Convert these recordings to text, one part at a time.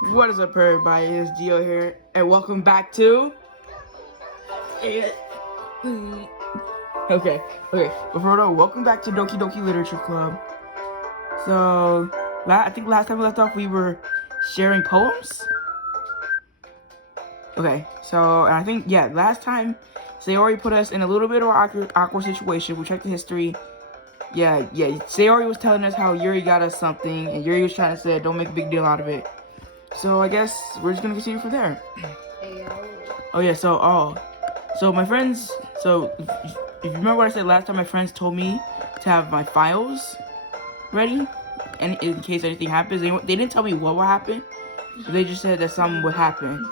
What is up, everybody? It's Gio here, and welcome back to. Okay. Before that, welcome back to Doki Literature Club. So, I think last time we left off, we were sharing poems. Okay, so and I think last time Sayori put us in a little bit of an awkward situation. We checked the history. Yeah. Sayori was telling us how Yuri got us something, and Yuri was trying to say, "Don't make a big deal out of it." So I guess we're just gonna continue from there. Oh yeah, so my friends, so if you remember what I said last time, my friends told me to have my files ready, and in case anything happens. They didn't tell me what would happen, they just said that something would happen.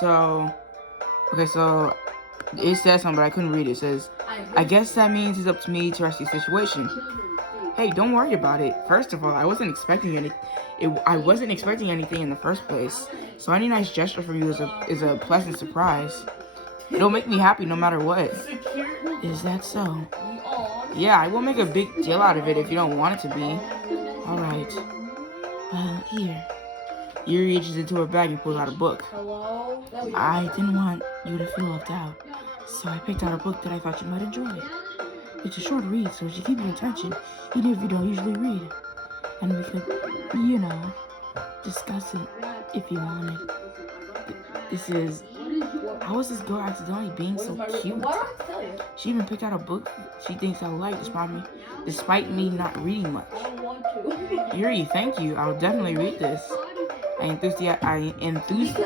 So, okay, so it says something, but I couldn't read it. It says, I guess that means it's up to me to rescue the situation. Hey, don't worry about it. First of all, I wasn't expecting anything in the first place. So any nice gesture from you is a pleasant surprise. It'll make me happy no matter what. Is that so? Yeah, I won't make a big deal out of it if you don't want it to be. Alright. Well, here. Yuri reaches into her bag and pulls out a book. I didn't want you to feel left out, so I picked out a book that I thought you might enjoy. It's a short read, so it should keep your attention, even if you don't usually read. And we could, discuss it if you wanted. How is this girl accidentally being so cute? She even picked out a book she thinks I'll like, despite me not reading much. Yuri, thank you. I'll definitely read this. I enthused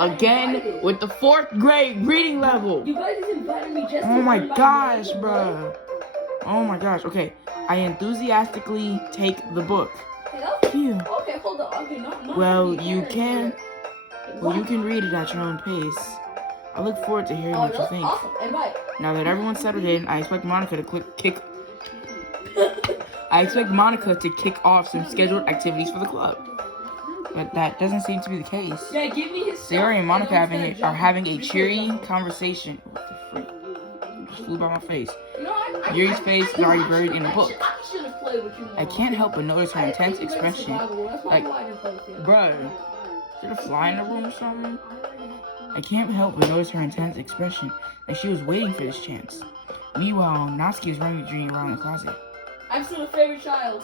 again with the 4th grade reading level. You guys invited me just oh my gosh, bro. Oh my gosh. Okay, I enthusiastically take the book. Phew. Okay, hold on. Okay, not Well, you can read it at your own pace. I look forward to hearing what you think. Awesome. And right. Now that everyone's settled in, I expect Monica to kick off some scheduled activities for the club. But that doesn't seem to be the case. Yeah, give me his Sayori and Monica are having a cheery conversation. What the freak? Just flew by my face. Yuri's face is already buried in a book. I can't help but notice her intense expression. Like, bruh, did a fly in the room or something? I can't help but notice her intense expression, like she was waiting for this chance. Meanwhile, Natsuki is rummaging around the closet. I'm still a favorite child,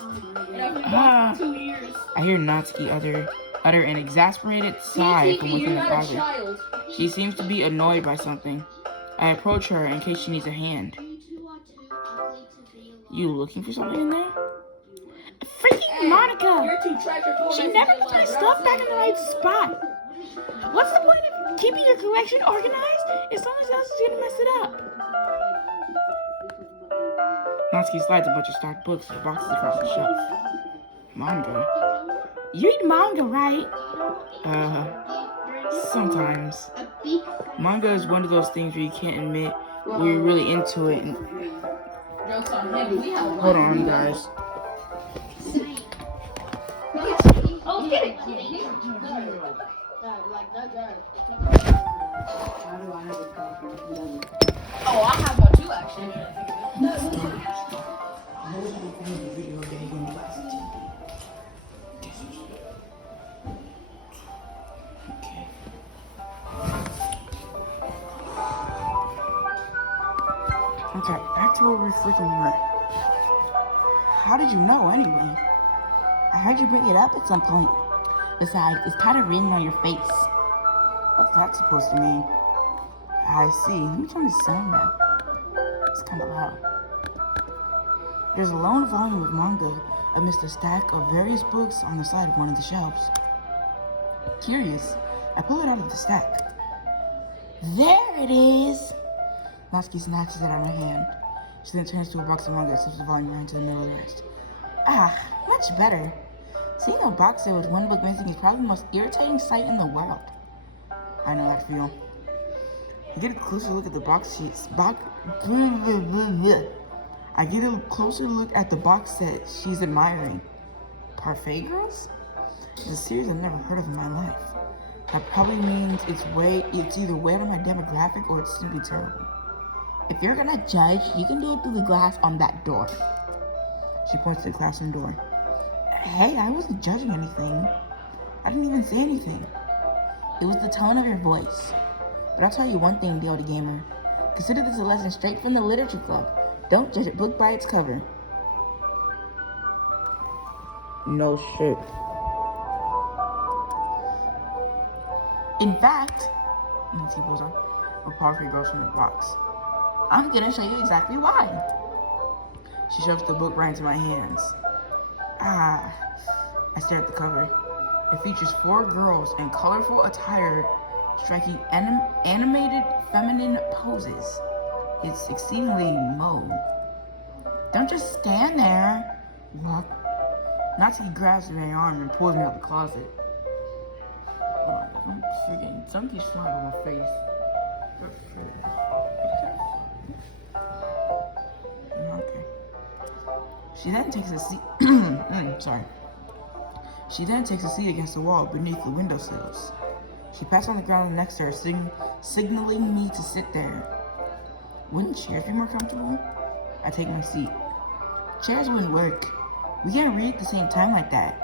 and I've been gone for 2 years. I hear Natsuki utter an exasperated sigh from within the closet. She seems to be annoyed by something. I approach her in case she needs a hand. You looking for something in there? Freaking Monica! She never puts my stuff back in the right spot. What's the point of keeping your collection organized if someone else is gonna mess it up? Natsuki slides a bunch of stocked books and boxes across the shelf. Manga? You read manga, right? Sometimes. Manga is one of those things where you can't admit when you're really into it. Hold on, guys. Oh, get it. Oh, I have one too, actually. Okay, back to where we freaking were. How did you know, anyway? I heard you bring it up at some point. Besides, it's kind of written on your face. What's that supposed to mean? I see. Let me turn the sound down. It's kind of loud. There's a lone volume of manga amidst a stack of various books on the side of one of the shelves. Curious, I pull it out of the stack. There it is! Natsuki snatches it out of my hand. She then turns to a box of manga and slips the volume right into the middle of the rest. Ah, much better. Seeing a box set with one book missing is probably the most irritating sight in the world. I know that feel. I get a closer look at the box sheets. I get a closer look at the box set she's admiring. Parfait Girls? It's a series I've never heard of in my life. That probably means it's either way to my demographic or it's simply terrible. If you're gonna judge, you can do it through the glass on that door. She points to the classroom door. Hey, I wasn't judging anything. I didn't even say anything. It was the tone of your voice. But I'll tell you one thing, DLD Gamer. Consider this a lesson straight from the Literature Club. Don't judge a book by its cover. No shit. In fact, Nancy pulls out a powerful goes from the box. I'm gonna show you exactly why. She shoves the book right into my hands. I stare at the cover. It features 4 girls in colorful attire striking animated feminine poses. It's exceedingly mauve. Don't just stand there. What? Natsuki grabs my arm and pulls me out the closet. I'm freaking. Something's flying on my face. Okay. She then takes a seat. Sorry. She then takes a seat against the wall beneath the windowsills. She pats on the ground next to her, signaling me to sit there. Wouldn't chairs be more comfortable? I take my seat. Chairs wouldn't work. We can't read at the same time like that.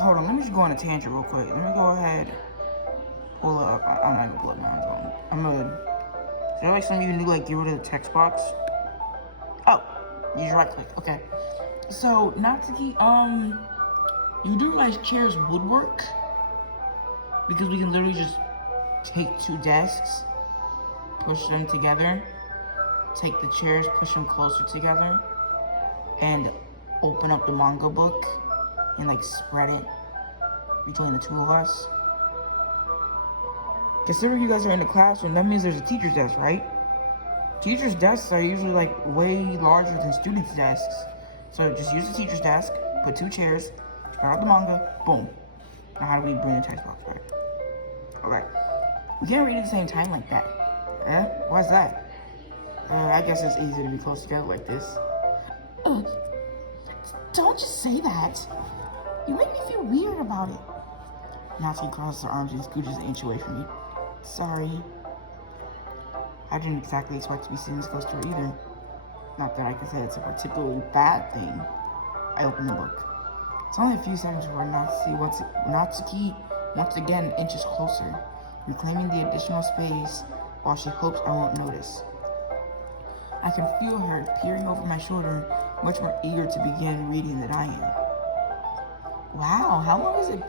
Hold on, let me just go on a tangent real quick. Let me go ahead, pull up. I'm not gonna pull up my phone. I'm gonna. Is there like something you can do, like get rid of the text box? Oh, use right click. Okay. So Natsuki, you do realize chairs would work because we can literally just take 2 desks, push them together, take the chairs, push them closer together, and open up the manga book and like spread it between the 2 of us. Considering you guys are in the classroom, that means there's a teacher's desk, right? Teacher's desks are usually like way larger than students' desks. So just use the teacher's desk, put 2 chairs, spread out the manga, boom. Now how do we bring the text box back? Okay. We can't read at the same time like that. Why's that? I guess it's easier to be close together like this. Don't just say that. You make me feel weird about it. Natsuki crosses her arms and scooches an inch away from me. Sorry. I didn't exactly expect to be sitting this close to her either. Not that I can say it's a particularly bad thing. I open the book. It's only a few seconds before Natsuki once again inches closer, reclaiming the additional space while she hopes I won't notice. I can feel her peering over my shoulder, much more eager to begin reading than I am. Wow, how long has it...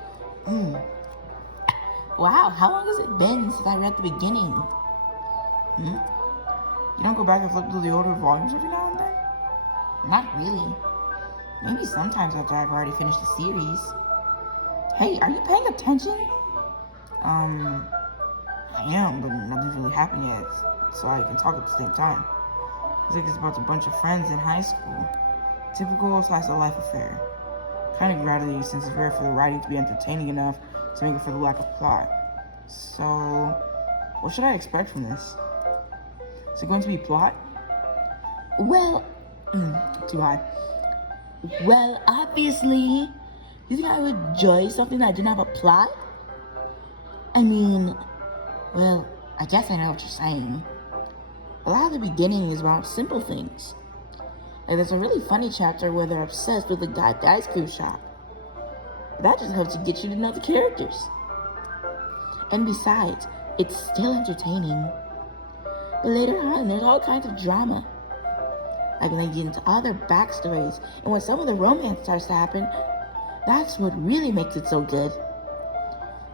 Wow, how long has it been since I read the beginning? You don't go back and flip through the older volumes every now and then? Not really. Maybe sometimes after I've already finished the series. Hey, are you paying attention? I am, but nothing's really happened yet, so I can talk at the same time. It's like it's about a bunch of friends in high school. Typical slice of life affair. Kind of gradually, since it's rare for the writing to be entertaining enough to make it for the lack of plot. So, what should I expect from this? Is it going to be plot? Well, too high. Well, obviously, you think I would enjoy something that didn't have a plot? I mean, well, I guess I know what you're saying. A lot of the beginning is about simple things. Like there's a really funny chapter where they're obsessed with the guy at the ice cream shop. That just helps to get you to know the characters. And besides, it's still entertaining. But later on, there's all kinds of drama. Like when they get into all their backstories, and when some of the romance starts to happen, that's what really makes it so good.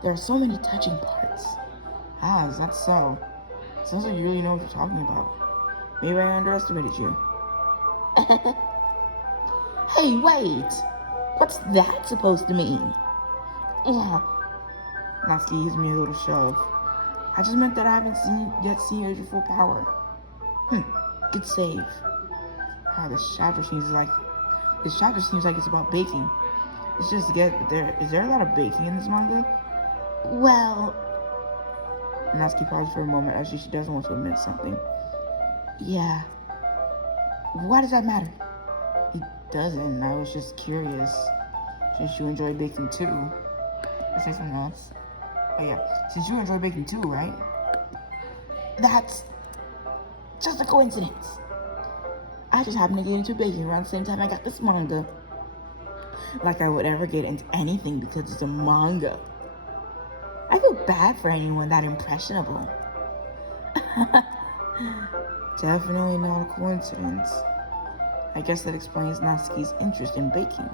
There are so many touching parts. Ah, is that so? Sounds like you really know what you're talking about. Maybe I underestimated you. Hey, wait! What's that supposed to mean? Natsuki gives me a little shove. I just meant that I haven't yet seen you at your full power. Good save. This chapter seems like it's about baking. It's just to get there. Is there a lot of baking in this manga? Well, Natsuki pauses for a moment as she doesn't want to admit something. Yeah. Why does that matter? It doesn't. I was just curious. Since you enjoy baking too. Let's say something else. Oh yeah. Since you enjoy baking too, right? That's just a coincidence. I just happened to get into baking around the same time I got this manga. Like I would ever get into anything because it's a manga. I feel bad for anyone that impressionable. Definitely not a coincidence. I guess that explains Natsuki's interest in baking.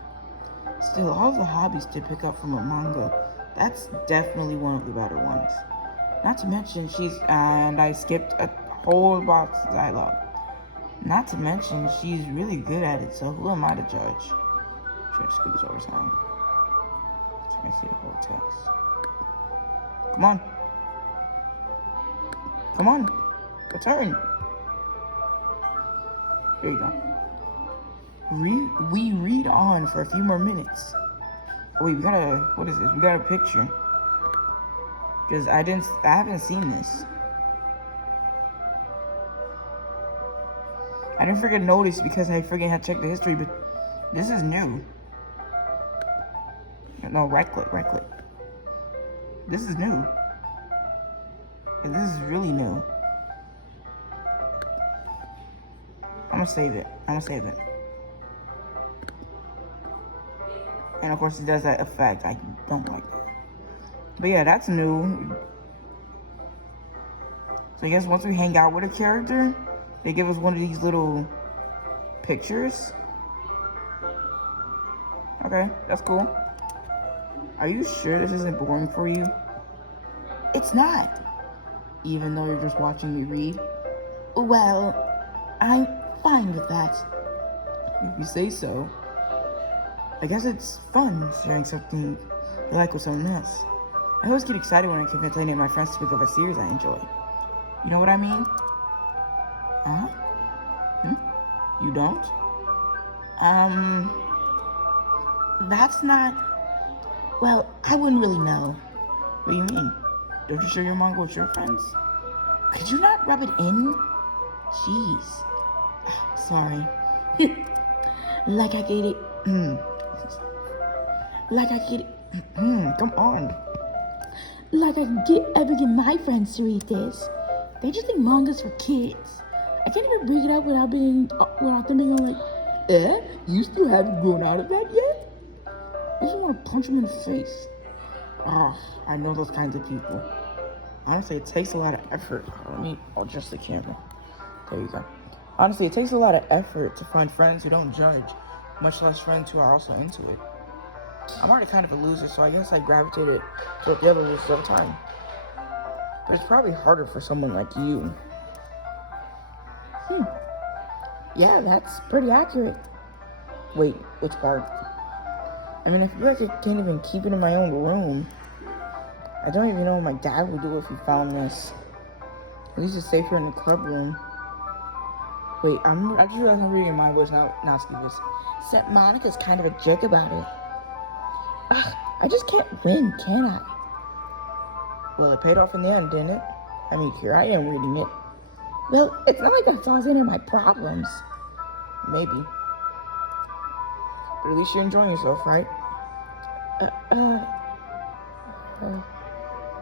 Still, all the hobbies to pick up from a manga, that's definitely one of the better ones. Not to mention and I skipped a whole box of dialogue. Not to mention she's really good at it, so who am I to judge? Try to scoot this over time. Try to see the whole text. Come on. Come on. Return. There you go. We read on for a few more minutes. Oh, wait, what is this? We got a picture. Because I haven't seen this. I didn't freaking notice because I freaking had checked the history, but this is new. No, right click. This is new. And this is really new. I'm gonna save it. And of course it does that effect. I don't like that. But yeah, that's new. So I guess once we hang out with a character, they give us one of these little pictures. Okay, that's cool. Are you sure this isn't boring for you? It's not. Even though you're just watching me read? Well, I'm fine with that. If you say so. I guess it's fun sharing something I like with someone else. I always get excited when I convince any of my friends to pick up a series I enjoy. You know what I mean? Huh? You don't? That's not... Well, I wouldn't really know. What do you mean? Don't you share your manga with your friends? Could you not rub it in? Jeez. Sorry. Like I get it. Like I get it. Come on. Like I ever get my friends to read this. They just think manga's for kids. I can't even bring it up without them being like, you still haven't grown out of that yet? I just want to punch them in the face. I know those kinds of people. Honestly, it takes a lot of effort. Let me adjust the camera. There you go. Honestly, it takes a lot of effort to find friends who don't judge, much less friends who are also into it. I'm already kind of a loser, so I guess I gravitated toward the other losers all the time. But it's probably harder for someone like you. Yeah, that's pretty accurate. Wait, what's hard? I mean, I feel like I can't even keep it in my own room. I don't even know what my dad would do if he found this. At least it's safer in the club room. Wait, I just realized I'm reading my voice now. Natsuki was. Except Monica's kind of a jerk about it. I just can't win, can I? Well, it paid off in the end, didn't it? I mean, here I am reading it. Well, it's not like that solves any of my problems. Maybe. But at least you're enjoying yourself, right?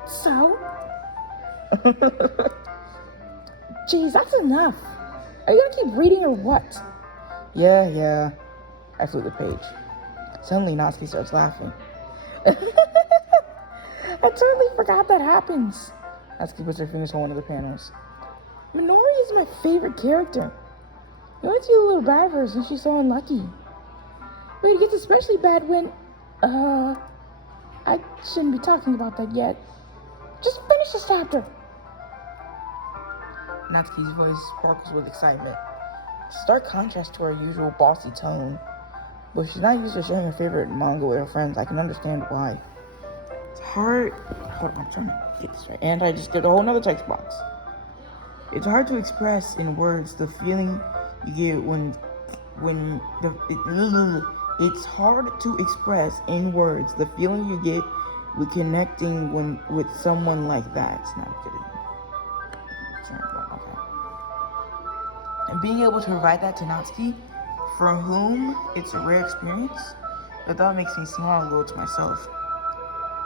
So? Jeez, that's enough. Are you gonna keep reading or what? Yeah. I flew the page. Suddenly, Natsuki starts laughing. I totally forgot that happens. Natsuki puts her fingers on one of the panels. Minori is my favorite character. You always feel a little bad for her since she's so unlucky. But it gets especially bad when, I shouldn't be talking about that yet. Just finish this chapter. Natsuki's voice sparkles with excitement. Stark contrast to her usual bossy tone. But if she's not used to sharing her favorite manga with her friends, I can understand why. It's hard. Hold on, I'm trying to get this right. And I just did a whole nother text box. It's hard to express in words the feeling you get it's hard to express in words the feeling you get with connecting with someone like that. It's not good. Okay. And being able to provide that to Natsuki, for whom it's a rare experience, the thought makes me smile and go to myself.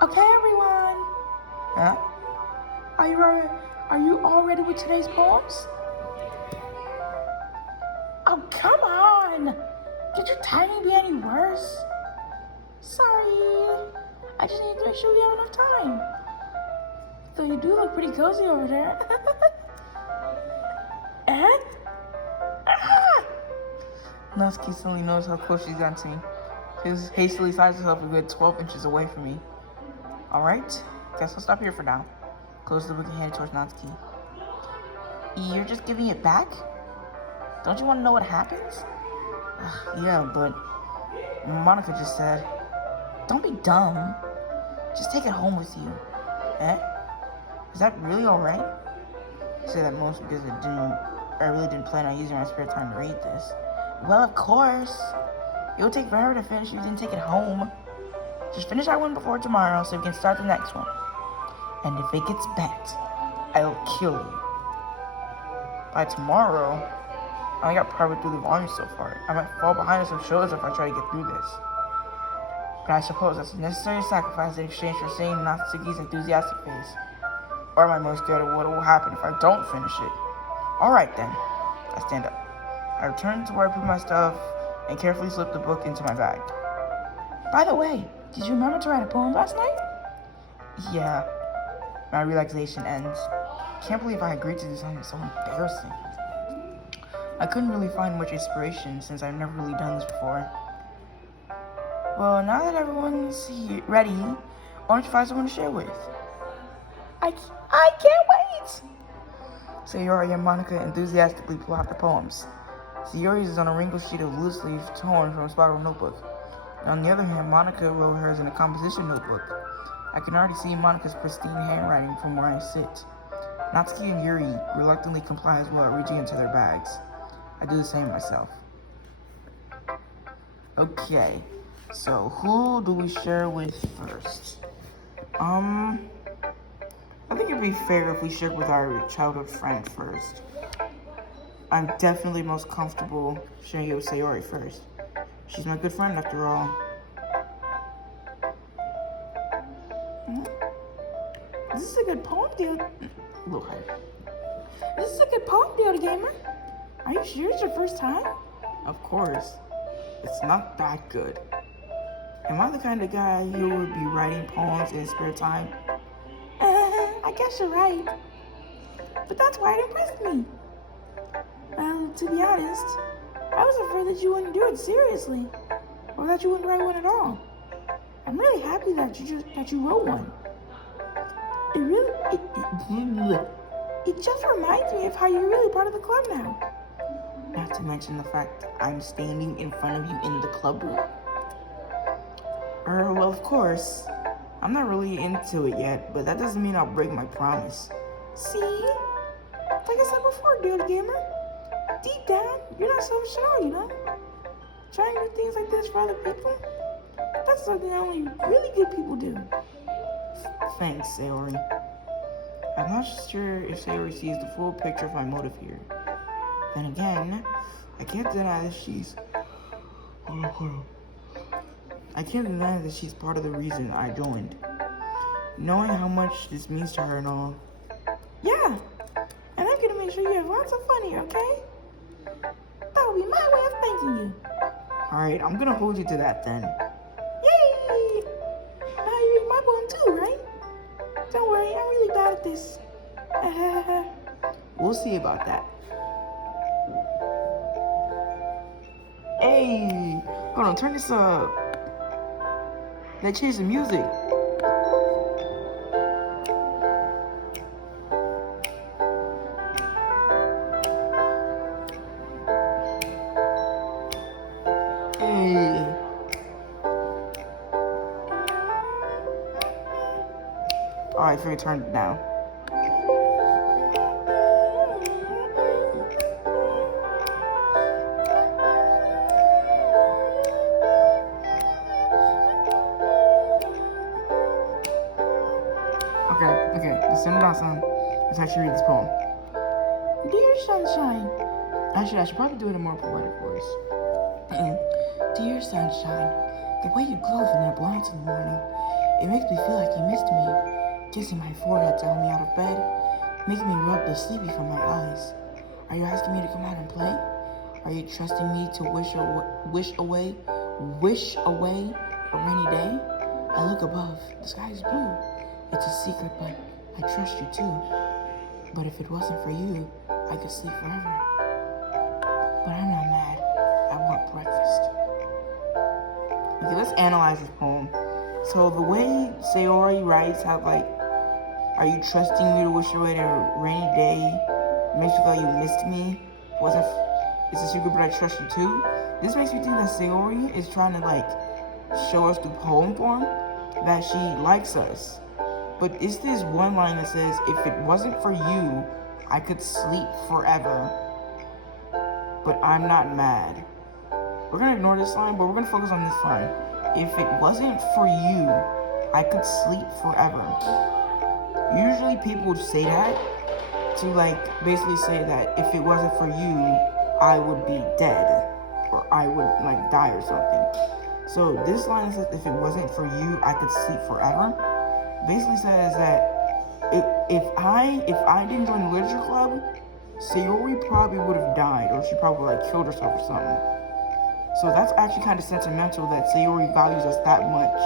Okay, everyone. Yeah? Are you all ready with today's poems? Oh, come on! Could your timing be any worse? make sure we have enough time. So you do look pretty cozy over there. Eh? Ah! Natsuki suddenly knows how close she's gotten to me. She hastily sizes herself a good 12 inches away from me. Alright, guess I'll stop here for now. Close the book and hand it towards Natsuki. You're just giving it back? Don't you want to know what happens? Yeah, but Monica just said, don't be dumb. Just take it home with you. Eh? Is that really alright? I say that most because I really didn't plan on using my spare time to read this. Well, of course. It will take forever to finish if you didn't take it home. Just finish that one before tomorrow so we can start the next one. And if it gets bent, I'll kill you. By tomorrow, I only got partway through the volume so far. I might fall behind on some shows if I try to get through this. But I suppose that's a necessary sacrifice in exchange for seeing Natsuki's enthusiastic face. Or am I more scared of what will happen if I don't finish it? Alright then. I stand up. I return to where I put my stuff and carefully slip the book into my bag. By the way, did you remember to write a poem last night? Yeah. My relaxation ends. Can't believe I agreed to do something so embarrassing. I couldn't really find much inspiration since I've never really done this before. Well, now that everyone's ready, why don't you find someone to share with? I can't wait! Sayori and Monica enthusiastically pull out the poems. Sayori's is on a wrinkled sheet of loose-leaf torn from a spiral notebook. On the other hand, Monica wrote hers in a composition notebook. I can already see Monica's pristine handwriting from where I sit. Natsuki and Yuri reluctantly comply as well, reaching into their bags. I do the same myself. Okay, so who do we share with first? I think it'd be fair if we share with our childhood friend first. I'm definitely most comfortable sharing it with Sayori first. She's my good friend after all. This is a good poem, deal. A little higher. This is a good poem, deal, gamer. Are you sure it's your first time? Of course. It's not that good. Am I the kind of guy who would be writing poems in his spare time? I guess you're right. But that's why it impressed me. Well, to be honest, I was afraid that you wouldn't do it seriously, or that you wouldn't write one at all. I'm really happy that you wrote one. It just reminds me of how you're really part of the club now. Not to mention the fact that I'm standing in front of you in the club room. Well, of course, I'm not really into it yet, but that doesn't mean I'll break my promise. See? Like I said before, dear gamer, deep down, you're not selfish at all, you know? Trying to do things like this for other people, that's something only really good people do. Thanks, Sayori. I'm not sure if Sayori sees the full picture of my motive here. Then again, I can't deny that she's... I can't deny that she's part of the reason I joined. Knowing how much this means to her and all. Yeah, and I'm gonna make sure you have lots of fun here, okay? That will be my way of thanking you. Alright, I'm gonna hold you to that then. Yay! Now you read my poem too, right? Don't worry, I'm really bad at this. We'll see about that. Hey! Hold on, turn this up. Let's change the music. Hey. Alright, figure turn it down. Okay, the same awesome. Let's actually read this poem. Dear Sunshine. Actually, I should probably do it in a more poetic voice. Dear Sunshine, the way you glow from that blonde in the morning, it makes me feel like you missed me. Kissing my forehead to help me out of bed, making me rub the sleepy from my eyes. Are you asking me to come out and play? Are you trusting me to wish away a rainy day? I look above. The sky is blue. It's a secret, but I trust you too. But if it wasn't for you, I could sleep forever. But I'm not mad. I want breakfast. Okay, let's analyze this poem. So the way Sayori writes how, like, are you trusting me to wish away a rainy day? Makes you feel like you missed me. It's a secret, but I trust you too. This makes me think that Sayori is trying to, like, show us through poem form that she likes us. But it's this one line that says, if it wasn't for you, I could sleep forever. But I'm not mad. We're gonna ignore this line, but we're gonna focus on this line. If it wasn't for you, I could sleep forever. Usually people would say that to, like, basically say that if it wasn't for you, I would be dead. Or I would, like, die or something. So this line says, if it wasn't for you, I could sleep forever. Basically says that if I didn't join the literature club, Sayori probably would have died, or she probably, like, killed herself or something. So that's actually kind of sentimental that Sayori values us that much,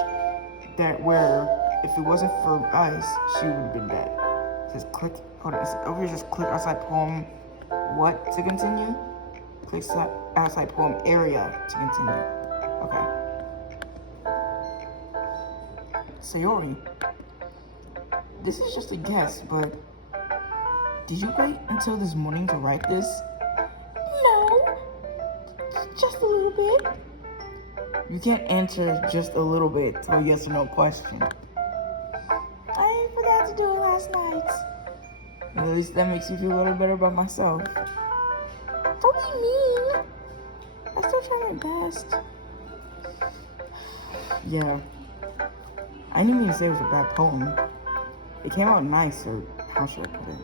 that where if it wasn't for us, she would have been dead. It says click, hold on, over here it says click outside poem, what to continue? Click outside poem area to continue. Okay. Sayori, this is just a guess, but did you wait until this morning to write this? No, just a little bit. You can't answer just a little bit to a yes or no question. I forgot to do it last night. Well, at least that makes you feel a little better about myself. Don't be mean. I still try my best. Yeah. I didn't mean to say it was a bad poem. It came out nice, or how should I put it?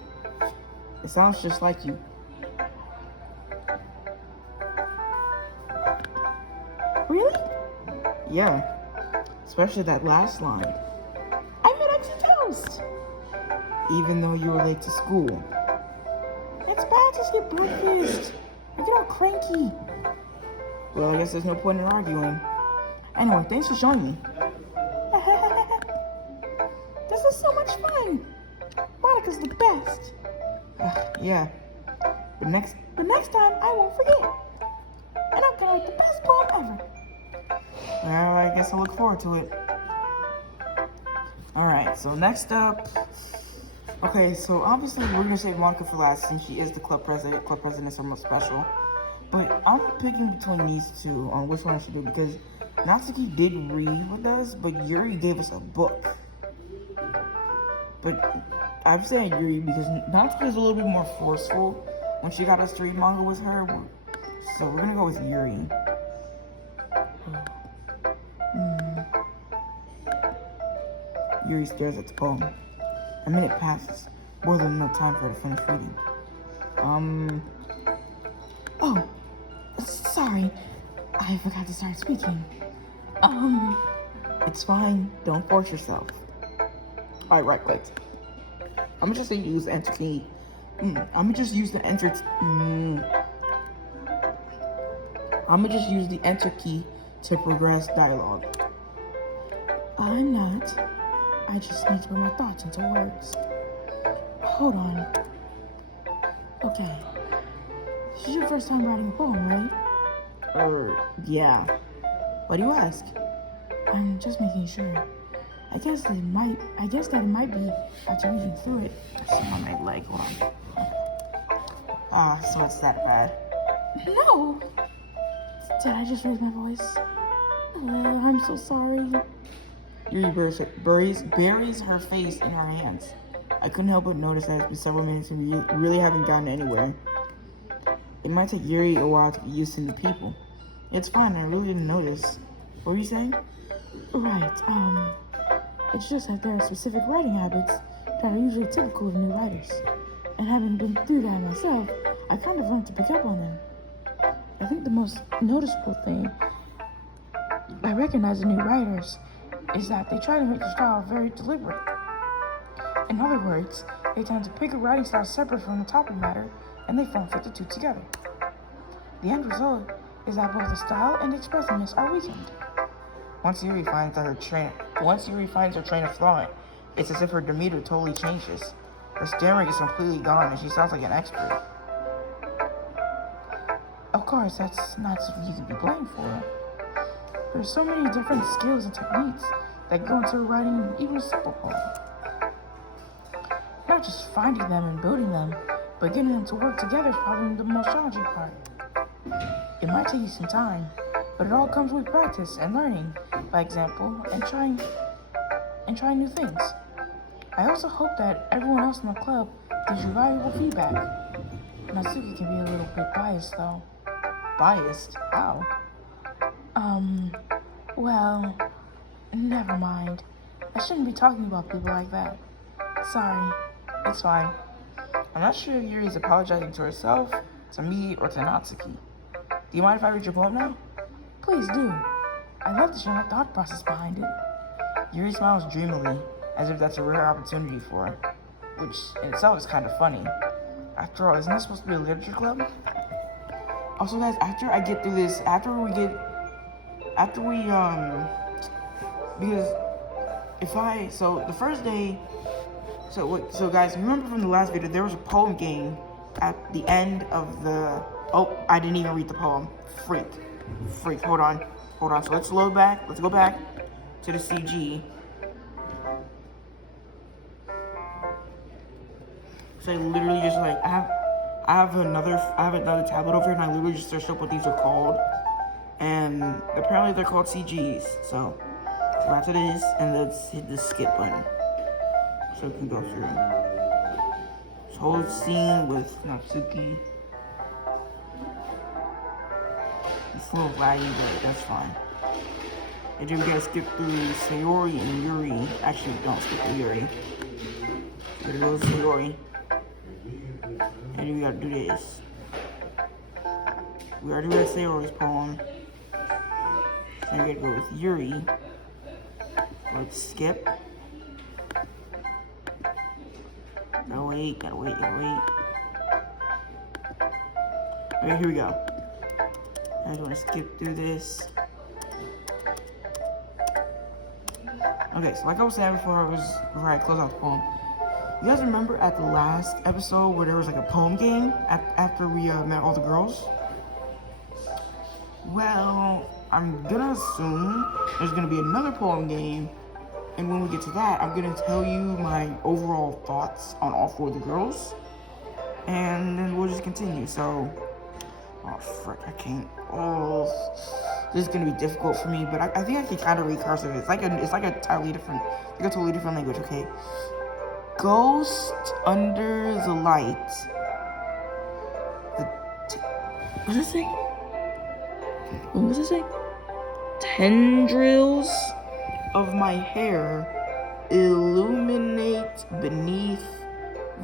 It sounds just like you. Really? Yeah. Especially that last line. I made extra toast! Even though you were late to school. It's bad to skip breakfast. I get all cranky. Well, I guess there's no point in arguing. Anyway, thanks for showing me. This is so much fun. Monica's the best. Yeah. But next time I won't forget. And I'm gonna write the best poem ever. Well, I guess I'll look forward to it. Alright, so next up. Okay, so obviously we're gonna save Monica for last since she is the club president. Club president is so much special. But I'm picking between these two on which one I should do because Natsuki did read with us, but Yuri gave us a book. But I've said Yuri because Natsuki is a little bit more forceful when she got us to read manga with her. So we're gonna go with Yuri. Yuri stares at the poem. A minute passes, more than enough time for her to finish reading. Oh, sorry. I forgot to start speaking. It's fine. Don't force yourself. Alright, right click. I'm just gonna use the enter key. I'm gonna just use the enter key to progress dialogue. I'm not. I just need to put my thoughts into words. Hold on. Okay. This is your first time writing a poem, right? Yeah. Why do you ask? I'm just making sure. I guess that it might be after reading through it. Something on my leg, hold on. So it's that bad. No! Did I just raise my voice? I'm so sorry. Yuri buries her face in her hands. I couldn't help but notice that it's been several minutes and we really haven't gotten anywhere. It might take Yuri a while to get used to new people. It's fine, I really didn't notice. What were you saying? Right, it's just that there are specific writing habits that are usually typical of new writers. And having been through that myself, I kind of learned to pick up on them. I think the most noticeable thing I recognize in new writers is that they try to make their style very deliberate. In other words, they tend to pick a writing style separate from the topic matter, and they form fit the two together. The end result is that both the style and the expressiveness are weakened. Once Yuri finds her train of thought, it's as if her demeanor totally changes. Her stammering is completely gone, and she sounds like an expert. Of course, that's not something you can be blamed for. There's so many different skills and techniques that go into writing even a simple poem. Not just finding them and building them, but getting them to work together is probably the most challenging part. It might take you some time, but it all comes with practice and learning, by example, and trying new things. I also hope that everyone else in the club gives you valuable feedback. Natsuki can be a little bit biased, though. Biased? How? Well, never mind. I shouldn't be talking about people like that. Sorry. It's fine. I'm not sure if Yuri's apologizing to herself, to me, or to Natsuki. Do you mind if I read your poem now? Please do. I'd love to share my thought process behind it. Yuri smiles dreamily, as if that's a rare opportunity for her, which in itself is kind of funny. After all, isn't this supposed to be a literature club? Also, guys, after I get through this, because so the first day, so guys, remember from the last video, there was a poem game at the end of the, oh, I didn't even read the poem. Freak, hold on. So let's go back to the CG. So I literally just like, I have another tablet over here, and I literally just searched up what these are called. And apparently they're called CGs. So let's go to this, and let's hit the skip button. So we can go through this whole scene with Natsuki. It's full of laggy, but that's fine. And then we gotta skip through Sayori and Yuri. Actually, don't skip through Yuri. We gotta go to Sayori. And then we gotta do this. We already read Sayori's poem. Now we gotta go with Yuri. Let's skip. Gotta wait. Okay, here we go. I just wanna skip through this. Okay, so like I was saying before I close out the poem, you guys remember at the last episode where there was like a poem game after we met all the girls? Well, I'm gonna assume there's gonna be another poem game, and when we get to that, I'm gonna tell you my overall thoughts on all four of the girls, and then we'll just continue. So, oh frick, I can't. Oh, this is gonna be difficult for me, but I think I can kind of read cursive. It's like a totally different language. Okay. Ghost under the light. What does it say? What was it say? Tendrils of my hair illuminate beneath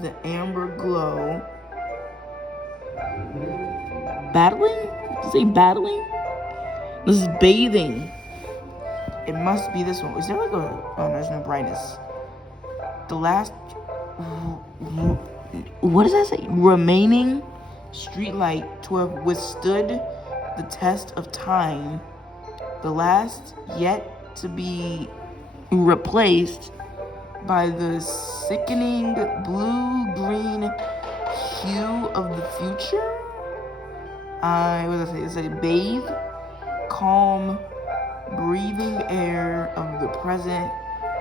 the amber glow. Battling? Did it say battling? This is bathing. It must be this one. Is there like oh, there's no brightness. The last, what does that say? Remaining streetlight to have withstood the test of time. The last yet to be replaced by the sickening blue-green hue of the future. What does it say? It said bathe, calm, breathing air of the present,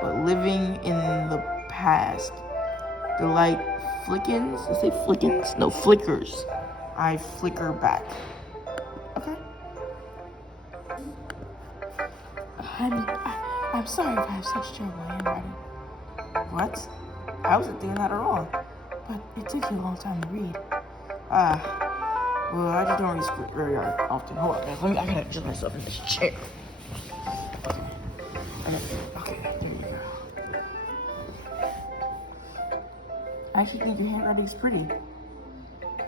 but living in the past. The light flickens. Does it say flickens? No, flickers. I flicker back. Okay. I'm sorry if I have such terrible handwriting. What? I wasn't doing that at all. But it took you a long time to read. Well, I just don't read script very often. Hold on, guys. I gotta adjust myself in this chair. Okay, there you go. I actually think your handwriting's pretty.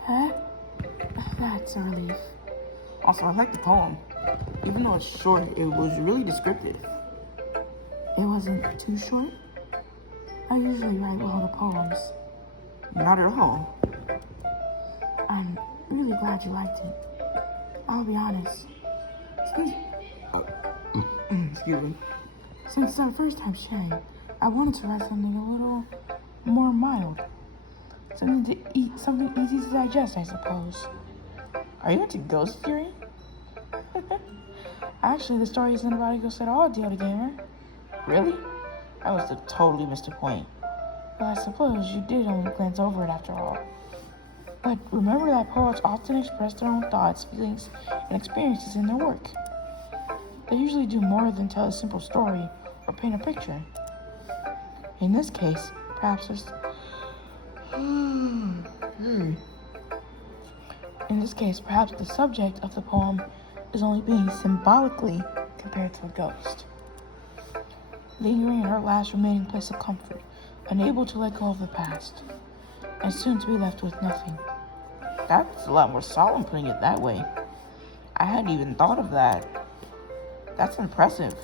Huh? That's a relief. Also, I like the poem. Even though it's short, it was really descriptive. It wasn't too short? I usually write longer poems. Not at all. I'm really glad you liked it. I'll be honest. Excuse me. Since it's our first time sharing, I wanted to write something a little more mild. Something to eat, something easy to digest, I suppose. Are you into ghost theory? Actually, the story isn't about a ghost at all, Deal the Gamer. Really? I must have totally missed a point. Well, I suppose you did only glance over it after all. But remember that poets often express their own thoughts, feelings, and experiences in their work. They usually do more than tell a simple story or paint a picture. In this case, perhaps there's... In this case, perhaps the subject of the poem is only being symbolically compared to a ghost. Lingering in her last remaining place of comfort, unable to let go of the past, and soon to be left with nothing. That's a lot more solemn putting it that way. I hadn't even thought of that. That's impressive.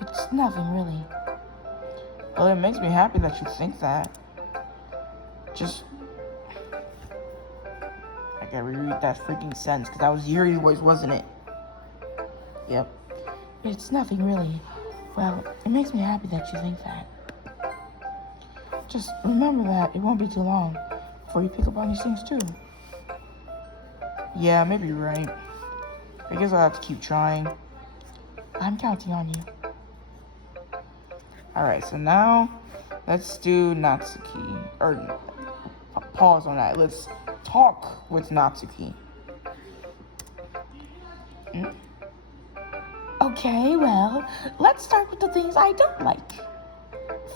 It's nothing really. Well, it makes me happy that you think that. Just... I gotta reread that freaking sentence, because that was Yuri's voice, wasn't it? Yep. It's nothing really. Well, it makes me happy that you think that. Just remember that it won't be too long before you pick up on these things too. Yeah, maybe you're right. I guess I'll have to keep trying. I'm counting on you. Alright, so now let's do Natsuki. Or pause on that. Let's talk with Natsuki. Okay, well, let's start with the things I don't like.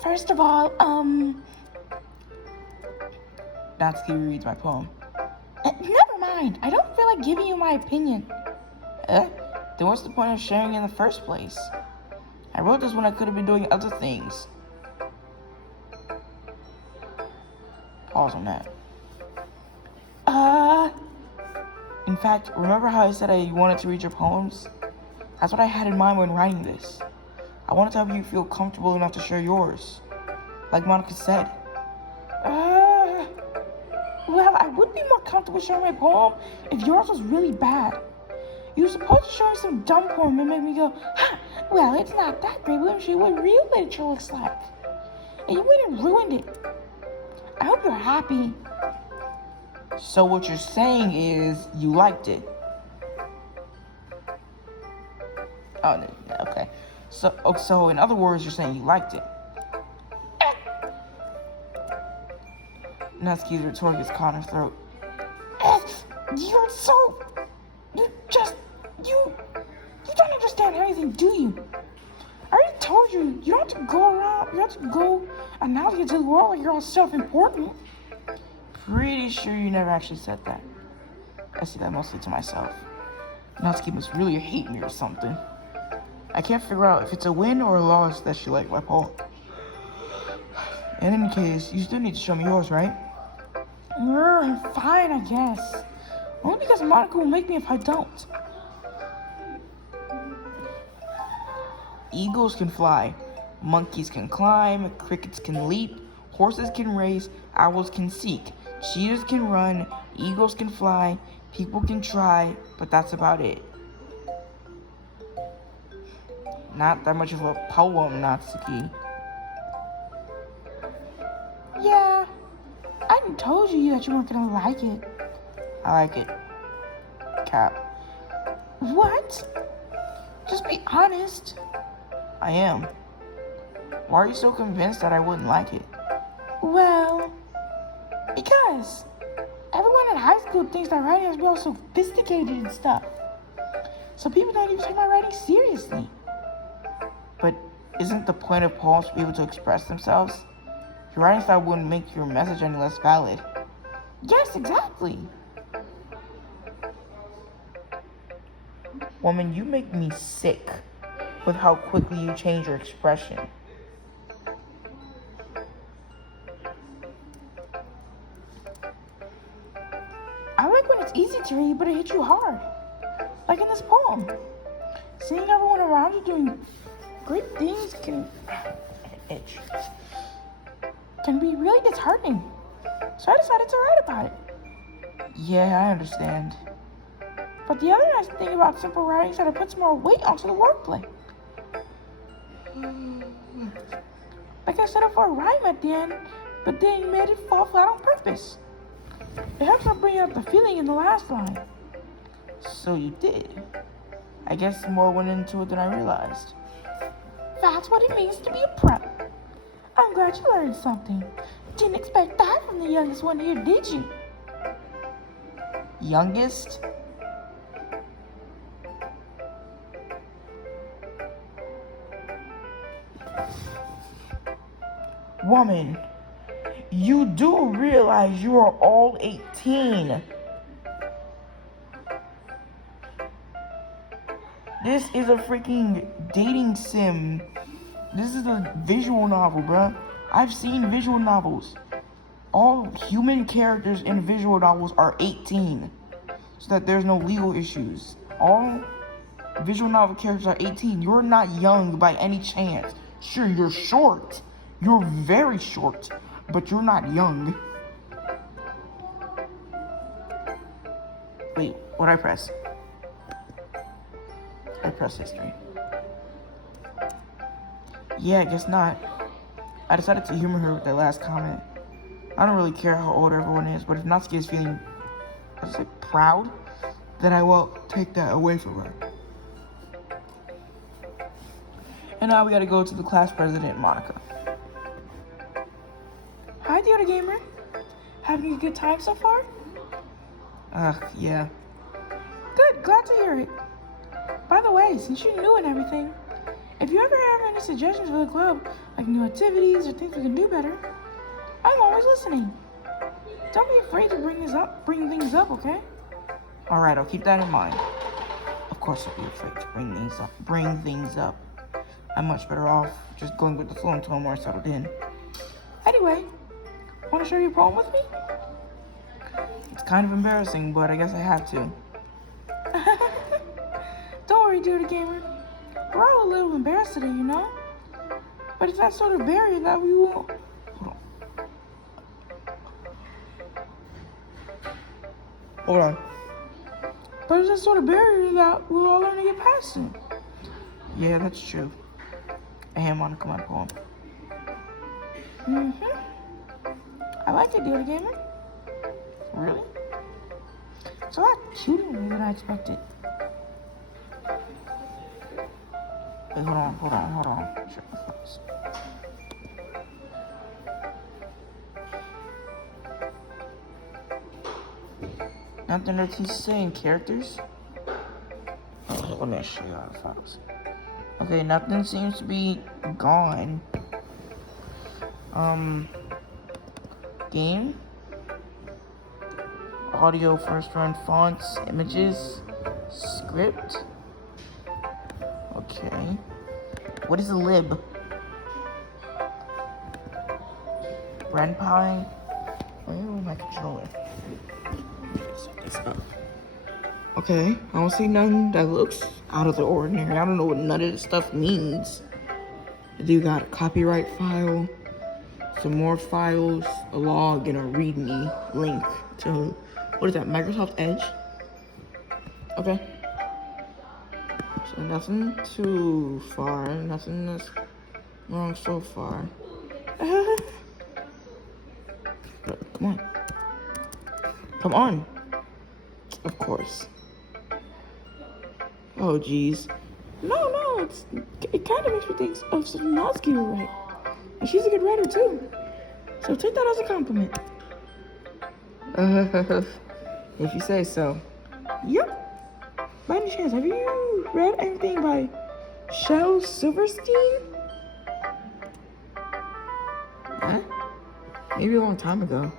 First of all, Natsuki reads my poem. Never mind. I don't feel like giving you my opinion. Then what's the point of sharing in the first place? I wrote this when I could have been doing other things. Pause on that. In fact, remember how I said I wanted to read your poems? That's what I had in mind when writing this. I wanted to help you feel comfortable enough to share yours. Like Monica said. Well, I would be more comfortable sharing my poem if yours was really bad. You were supposed to show me some dumb poem and make me go, ha, well, it's not that great. Let me show you what real literature looks like. And you went and ruined it. I hope you're happy. So what you're saying is you liked it. Oh, okay. So in other words, you're saying you liked it. Natsuki's retort gets caught in her throat. You're so... You don't understand anything, do you? I already told you, you don't have to go around, you don't have to go announcing it to the world like you're all self-important. Pretty sure you never actually said that. I say that mostly to myself. Natsuki must really hate me or something. I can't figure out if it's a win or a loss that she liked my poem. In any case, you still need to show me yours, right? Fine, I guess. Only because Monica will make me if I don't. Eagles can fly, monkeys can climb, crickets can leap, horses can race, owls can seek, cheetahs can run, eagles can fly, people can try, but that's about it. Not that much of a poem, Natsuki. Yeah, I told you that you weren't gonna like it. I like it. Cap. What? Just be honest. I am. Why are you so convinced that I wouldn't like it? Well, because everyone in high school thinks that writing has to be all sophisticated and stuff. So people don't even take my writing seriously. But isn't the point of poems to be able to express themselves? Your writing style wouldn't make your message any less valid. Yes, exactly. Woman, you make me sick with how quickly you change your expression. I like when it's easy to read, but it hits you hard. Like in this poem. Seeing everyone around you doing great things can be really disheartening. So I decided to write about it. Yeah, I understand. But the other nice thing about simple writing is that it puts more weight onto the wordplay. Like I set up for a rhyme at the end, but then you made it fall flat on purpose. It helps to bring out the feeling in the last line. So you did. I guess more went into it than I realized. That's what it means to be a pro. I'm glad you learned something. Didn't expect that from the youngest one here, did you? Youngest? Woman, you do realize you are all 18. This is a freaking dating sim. This is a visual novel, bruh. I've seen visual novels. All human characters in visual novels are 18, so that there's no legal issues. All visual novel characters are 18. You're not young by any chance. Sure, you're short. You're very short, but you're not young. Wait, what'd I press? I pressed history. Yeah, I guess not. I decided to humor her with that last comment. I don't really care how old everyone is, but if Natsuki is feeling, proud, then I will take that away from her. And now we gotta go to the class president, Monica. Hi, Doki Gamer. Having a good time so far? Yeah. Good, glad to hear it. By the way, since you're new and everything, if you ever have any suggestions for the club, like new activities or things we can do better, I'm always listening. Don't be afraid to bring things up, okay? Alright, I'll keep that in mind. Of course I'll be afraid to bring things up. I'm much better off just going with the flow until I'm more settled in. Anyway, want to share your poem with me? It's kind of embarrassing, but I guess I have to. Don't worry, Doki Gamer. We're all a little embarrassed today, you know? But it's that sort of barrier that we will... Hold on. But it's that sort of barrier that we'll all learn to get past it. Yeah, that's true. I hand Monica my poem. I like it, Doki Gamer. Really? It's a lot cuter than I expected. Wait, hold on. Check my face. Nothing that he's saying, characters? Let me show you how the files. Okay, nothing seems to be gone. Game. Audio, first run, fonts, images, script. Okay. What is a lib? Renpie. Where is my controller? Set this up. Okay, I don't see nothing that looks out of the ordinary. I don't know what none of this stuff means. You got a copyright file, some more files, a log, and a README link to, what is that, Microsoft Edge? Okay. So nothing too far, nothing that's wrong so far. But, come on. Of course. Oh, geez. No, it kind of makes me think of Natsuki to write. And she's a good writer, too. So take that as a compliment. If you say so. Yep. By any chance, have you read anything by Shel Silverstein? Huh? Maybe a long time ago.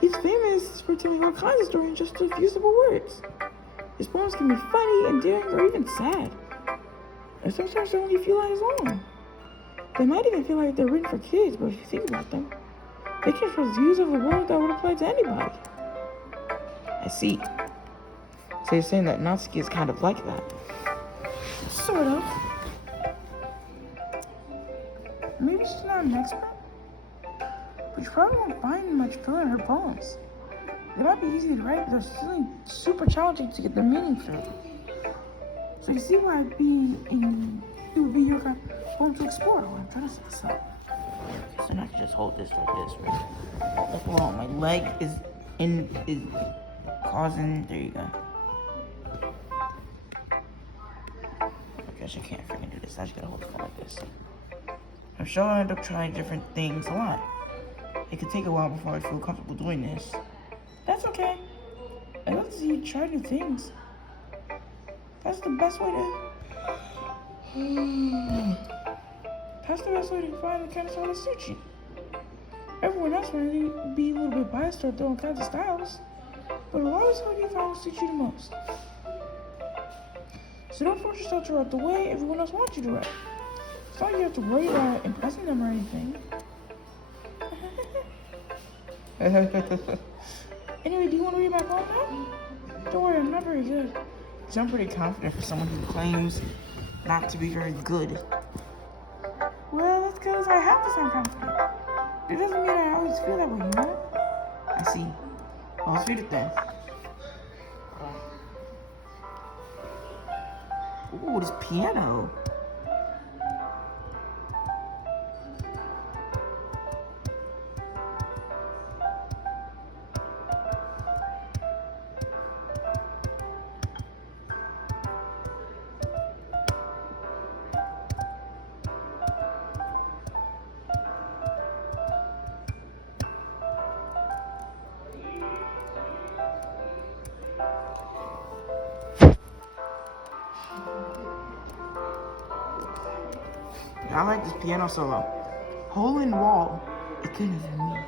He's famous for telling all kinds of stories in just a few simple words. His poems can be funny, endearing, or even sad. And sometimes they're only a few lines long. They might even feel like they're written for kids, but if you think about them, they can express views of the world that would apply to anybody. I see. So you're saying that Natsuki is kind of like that? Sort of. Maybe she's not an expert, but you probably won't find much filler in her poems. They might be easy to write, but they're still super challenging to get their meaning through. So you see why it would be your home to explore. I'm trying to set this up. Okay, so now I can just hold this like this, right? Like, hold on, my leg is causing. There you go. I guess I can't freaking do this. I just gotta hold the phone like this. I'm sure I'll end up trying different things a lot. It could take a while before I feel comfortable doing this. That's okay. I love to see you try new things. That's the best way to. That's the best way to find the kind of style that suits you. Everyone else might be a little bit biased toward throwing kinds of styles, but it'll always help you find what suits you the most. So don't force yourself to write the way everyone else wants you to write. It's not like you have to worry about impressing them or anything. Anyway, do you want to read my poem now? Don't worry, I'm not very good. So I'm pretty confident for someone who claims not to be very good. Well, that's because I have to sound confident. It doesn't mean I always feel that way, you know? I see. Well, let's read it then. Ooh, this piano. I like this piano solo. Hole in wall. It couldn't have been me.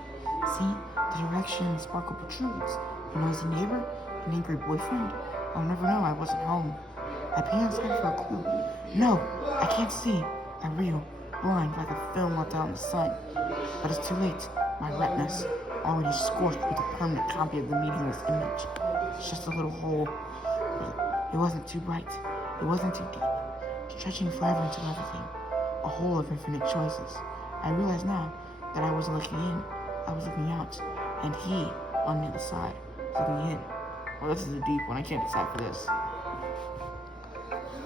See, the direction the sparkle protrudes. A noisy neighbor, an angry boyfriend. I'll never know I wasn't home. I pay outside for a clue. No, I can't see. I reel, blind like a film left out in the sun. But it's too late. My retina's already scorched with a permanent copy of the meaningless image. It's just a little hole. But it wasn't too bright. It wasn't too deep. Stretching forever into everything. A hole of infinite choices. I realize now that I wasn't looking in, I was looking out, and he, on the other side, was looking in. Well, this is a deep one. I can't decide for this.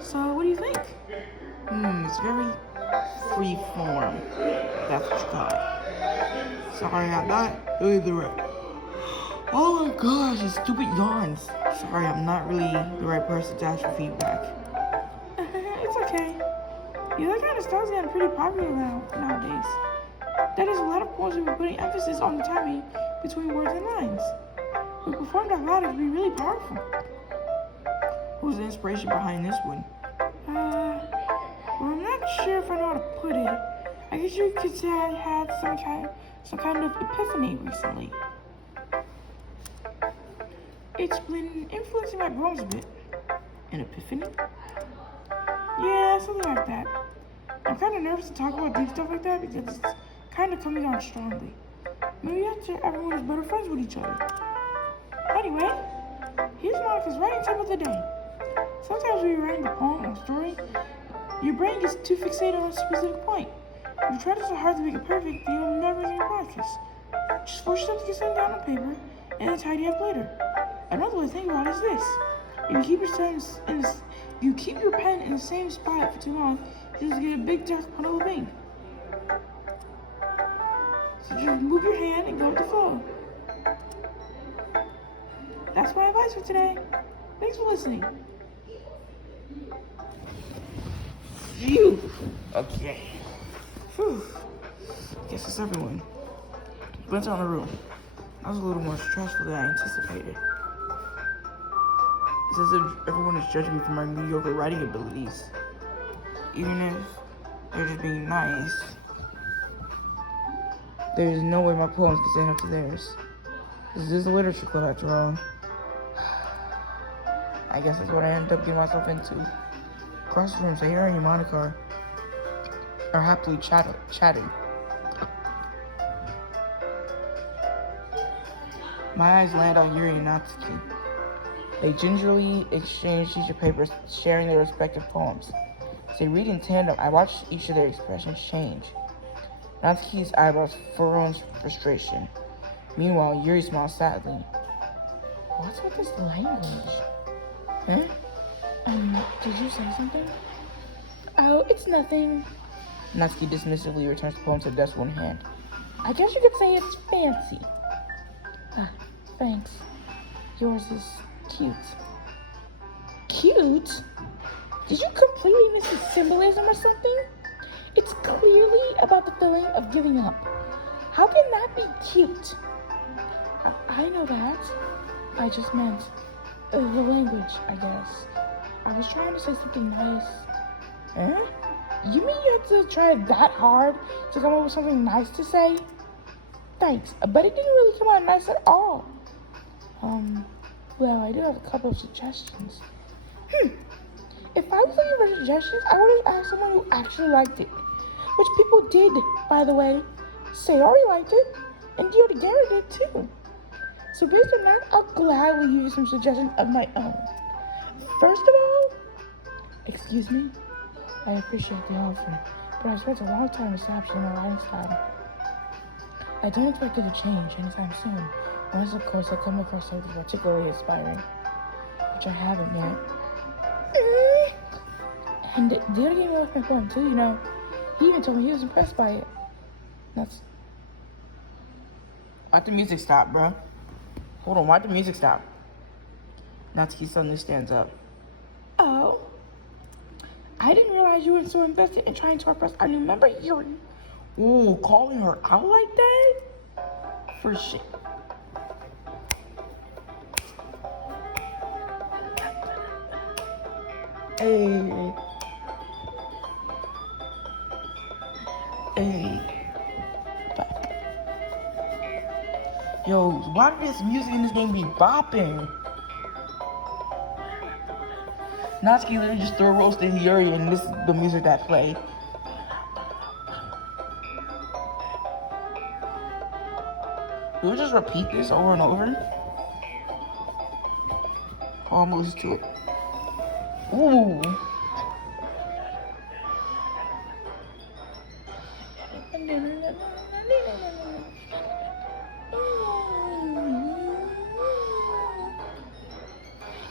So, what do you think? It's very free form. That's what you call it. Sorry, I'm not really the right. Oh my gosh, these stupid yawns. Sorry, I'm not really the right person to ask for feedback. It's okay. Yeah, that kind of style's getting pretty popular nowadays. That is, a lot of poems have been putting emphasis on the timing between words and lines. When performed out loud, it can be really powerful. Who's the inspiration behind this one? Well, I'm not sure if I know how to put it. I guess you could say I had some kind of epiphany recently. It's been influencing my poems a bit. An epiphany? Yeah, something like that. I'm kind of nervous to talk about deep stuff like that because it's kind of coming on strongly. Maybe after everyone is better friends with each other. Anyway, here's Monica's writing tip of the day. Sometimes when you're writing a poem or a story, your brain gets too fixated on a specific point. If you try so hard to make it perfect, then you'll never get your practice. Just force yourself to get something down on paper and then tidy up later. Another way to think about it is this. If you keep your pen in the same spot for too long, you just get a big dark puddle of ink. So just move your hand and go with the flow. That's my advice for today. Thanks for listening. Phew. Okay. Whew. Guess that's everyone. Went on the room. That was a little more stressful than I anticipated. It's as if everyone is judging me for my mediocre writing abilities. Even if they're just being nice. There's no way my poems can stand up to theirs. This is a literature club after all. I guess that's what I ended up getting myself into. Across the room, Sayori and Monica are happily chatting. My eyes land on Yuri and Natsuki. They gingerly exchange sheets of paper, sharing their respective poems. As they read in tandem, I watch each of their expressions change. Natsuki's eyebrows furrow in frustration. Meanwhile, Yuri smiles sadly. What's with this language? Huh? Did you say something? Oh, it's nothing. Natsuki dismissively returns the poem to the desk with one hand. I guess you could say it's fancy. Ah, thanks. Yours is cute. Cute? Did you completely miss the symbolism or something? It's clearly about the feeling of giving up. How can that be cute? I know that. I just meant the language, I guess. I was trying to say something nice. Eh? You mean you had to try that hard to come up with something nice to say? Thanks, but it didn't really come out nice at all. Well, I do have a couple of suggestions. If I was looking for suggestions, I would have asked someone who actually liked it. Which people did, by the way. Sayori liked it, and DIDN did too. So based on that, I'll gladly give you some suggestions of my own. First of all, excuse me, I appreciate the offer, but I've spent a long time establishing my writing style. I don't expect it to change anytime soon, unless of course I come across something particularly inspiring, which I haven't yet. And the other game liked my poem too, you know. He even told me he was impressed by it. That's... Why'd the music stop, bro? Hold on, why'd the music stop? Natsuki suddenly stands up. Oh. I didn't realize you were so invested in trying to impress our new member, Yuri. Ooh, calling her out like that? For shit. Hey. Hey. Yo, why did this music in this game be bopping? Natsuki literally just threw a roast at Yuri and this is the music that played. Do we just repeat this over and over? Oh, I'm gonna listen to it. Ooh.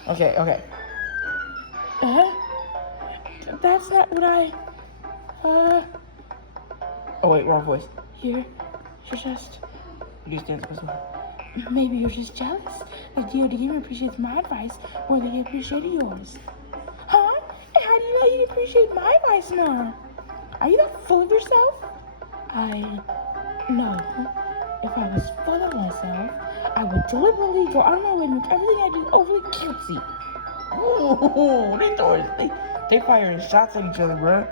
Okay. That's not what I... Oh wait, wrong voice. You're just... You stand up as well. Maybe you're just jealous. Like DIDN appreciates my advice more than he appreciated yours. Huh? And how do you know he'd appreciate my advice more? Are you that full of yourself? No. If I was full of myself, I would deliberately go out of my way and make everything I do overly cutesy. Ooh, they firing shots at each other, bro.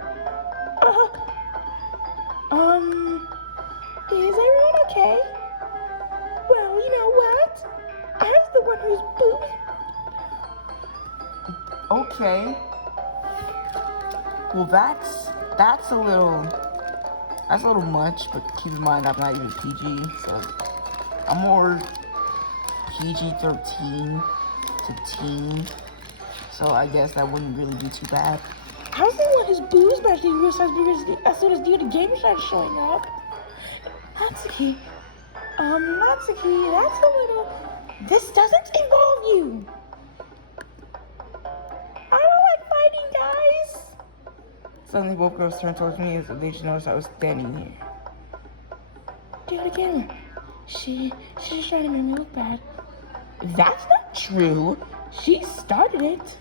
Is everyone okay? Well, you know what? I was the one who's booed. Okay. Well, that's a little much, but keep in mind I'm not even PG, so I'm more PG-13 to teen. So I guess that wouldn't really be too bad. I was the one who's boozed by the as soon as DIDN started showing up. Natsuki, that's a little... This doesn't involve you. I don't like fighting, guys. Suddenly both girls turned towards me as if they just noticed I was standing here. DIDN, she's just trying to make me look bad. That's not true. She started it.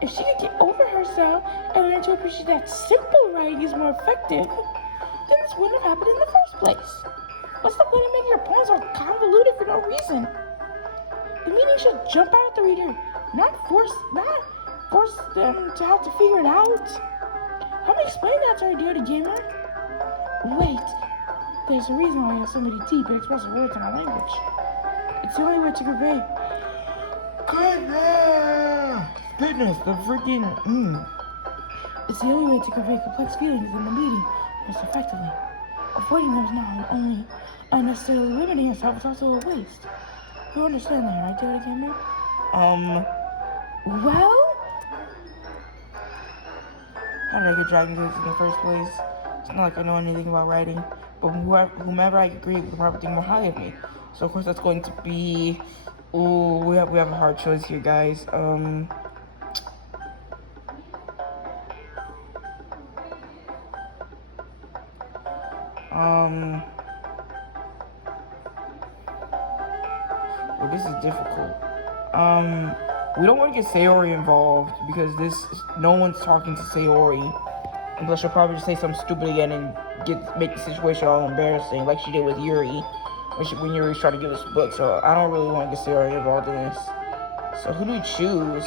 If she could get over herself and learn to appreciate that simple writing is more effective, then this wouldn't have happened in the first place. What's the point of making your poems all convoluted for no reason? The meaning should jump out at the reader, not force them to have to figure it out. How do I explain that to our dear gamer? Wait, there's a reason why I have so many deep and expressive words in our language. It's the only way to convey. Goodness, the freaking It's the only way to convey complex feelings in the meeting most effectively. Avoiding them is not only unnecessarily limiting yourself, it's also a waste. You understand that, right, dear gamer? Well? How did I get dragged into this in the first place? It's not like I know anything about writing, but whomever I agree with will probably think more highly of me. So of course that's going to be... Ooh, we have a hard choice here, guys. Well, this is difficult. We don't want to get Sayori involved because no one's talking to Sayori. Unless she'll probably just say something stupid again and make the situation all embarrassing, like she did with Yuri when Yuri was trying to give us a book. So I don't really want to get Sayori involved in this. So who do we choose?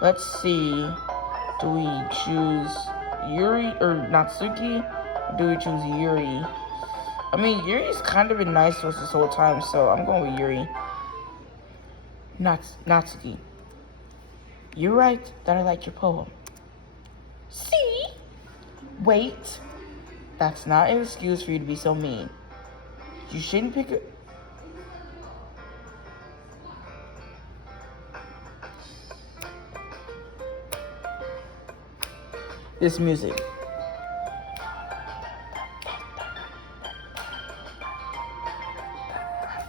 Let's see. Do we choose Yuri or Natsuki? Or do we choose Yuri? I mean, Yuri's kind of been nice to us this whole time, so I'm going with Yuri. Natsuki. You're right that I liked your poem. See? Wait. That's not an excuse for you to be so mean. You shouldn't pick a... This music.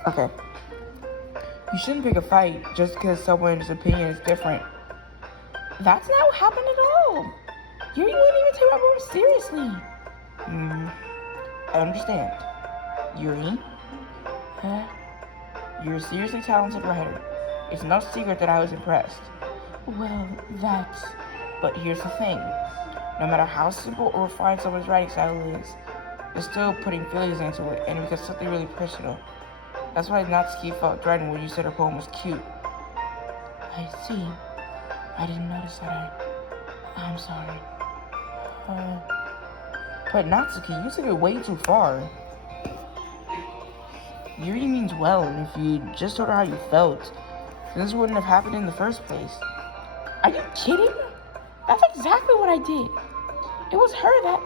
Okay. You shouldn't pick a fight just because someone's opinion is different. That's not what happened at all. Yuri wouldn't even take my poem seriously. I understand. Yuri? Huh? You're a seriously talented writer. It's no secret that I was impressed. Well, that's... But here's the thing. No matter how simple or refined someone's writing style is, they're still putting feelings into it, and it becomes something really personal. That's why Natsuki felt threatened when you said her poem was cute. I see. I didn't notice that. I'm sorry. But Natsuki, you took it way too far. Yuri means well, and if you just told her how you felt, then this wouldn't have happened in the first place. Are you kidding? That's exactly what I did. It was her that...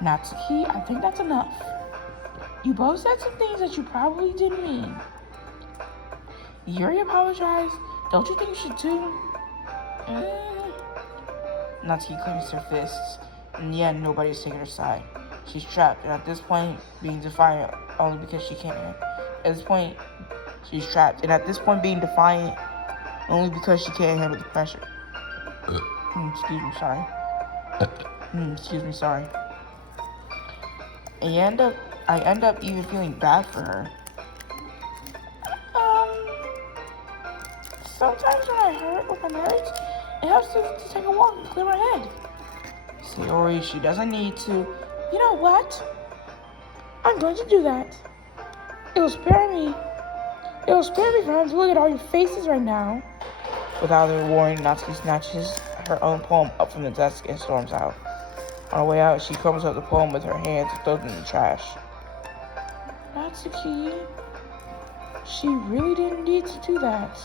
Natsuki, I think that's enough. You both said some things that you probably didn't mean. Yuri apologized. Don't you think you should too? Natsuki clenched her fists. In the end, nobody's taking her side. She's trapped, and at this point, being defiant only because she can't. At this point, she's trapped, and at this point, being defiant only because she can't handle the pressure. Excuse me, sorry. Excuse me, sorry. I end up even feeling bad for her. Sometimes when I hurt or I'm hurt, it helps to take a walk and clear my head. Sayori, she doesn't need to. You know what? I'm going to do that. It will spare me from having to look at all your faces right now. Without her warning, Natsuki snatches her own poem up from the desk and storms out. On her way out, she crumbles up the poem with her hands and throws it in the trash. Natsuki, she really didn't need to do that.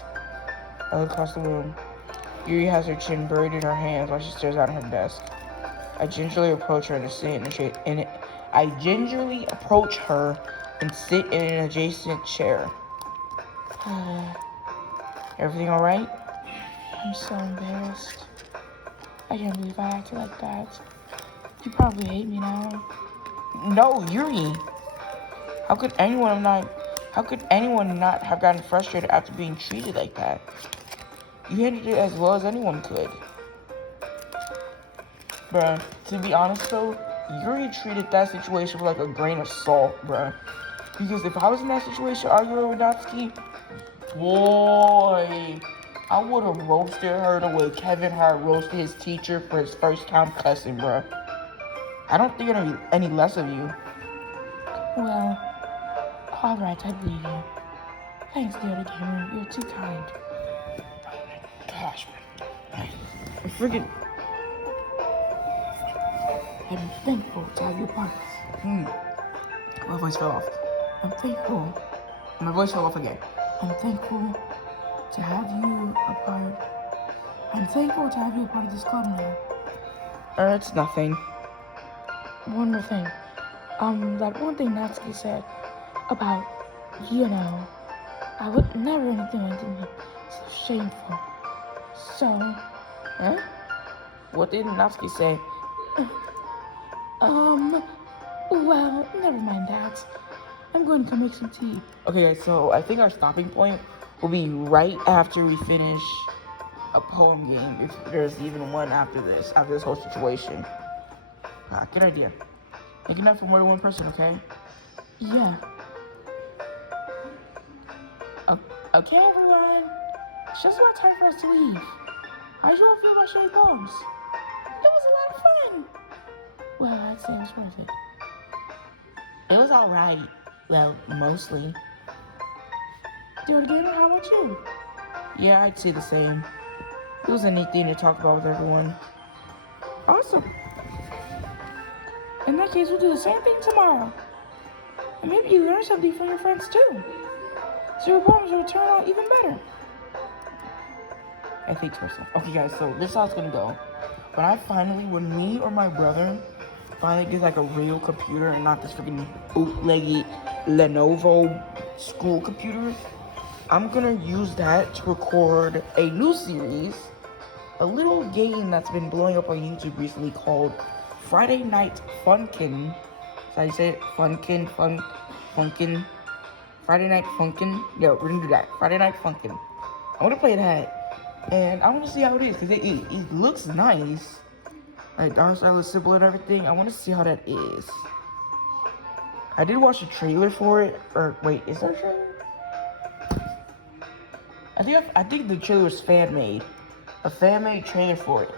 I look across the room. Yuri has her chin buried in her hands while she stares out at her desk. I gingerly approach her and sit in an adjacent chair. Everything all right? I'm so embarrassed. I can't believe I acted like that. You probably hate me now. No, Yuri. How could anyone not have gotten frustrated after being treated like that? You handled it as well as anyone could. Bruh, to be honest though, Yuri treated that situation with like a grain of salt, bruh. Because if I was in that situation arguing with Natsuki, boy, I would have roasted her the way Kevin Hart roasted his teacher for his first time cussing, bruh. I don't think it'll be any less of you. Well, alright, I believe you. Thanks, Yoda Gamer. You're too kind. Gosh, man. I'm freaking... I'm thankful to have you a part of this. My voice fell off. I'm thankful. My voice fell off again. I'm thankful to have you a part. I'm thankful to have you a part of this club now. It's nothing. One more thing. That one thing Natsuki said about, I would never anything like that. So shameful. So, huh? What did Natsuki say? Well, never mind that. I'm going to come make some tea. Okay, guys, so I think our stopping point will be right after we finish a poem game, if there's even one after this whole situation. Good idea. Make enough for more than one person, okay? Yeah. Okay, everyone. It's just about time for us to leave. How did you all feel about showing poems? It was a lot of fun. Well, I'd say it was worth it. It was alright. Well, mostly. Dude, Gamer, how about you? Yeah, I'd say the same. It was a neat thing to talk about with everyone. Awesome. In that case, we'll do the same thing tomorrow. And maybe you learn something from your friends too. So your poems will turn out even better. I think to myself. Okay, guys, so this is how it's gonna go. When me or my brother finally gets like a real computer and not this freaking bootleggy Lenovo school computer, I'm gonna use that to record a new series, a little game that's been blowing up on YouTube recently called Friday Night Funkin. That's how you say it? Funkin. Friday Night Funkin. Yo, we're gonna do that. Friday Night Funkin. I wanna play that. And I want to see how it is, because it looks nice. Like, the art style is simple and everything. I want to see how that is. I did watch a trailer for it. Or, wait, is there a trailer? I think the trailer was fan-made. A fan-made trailer for it.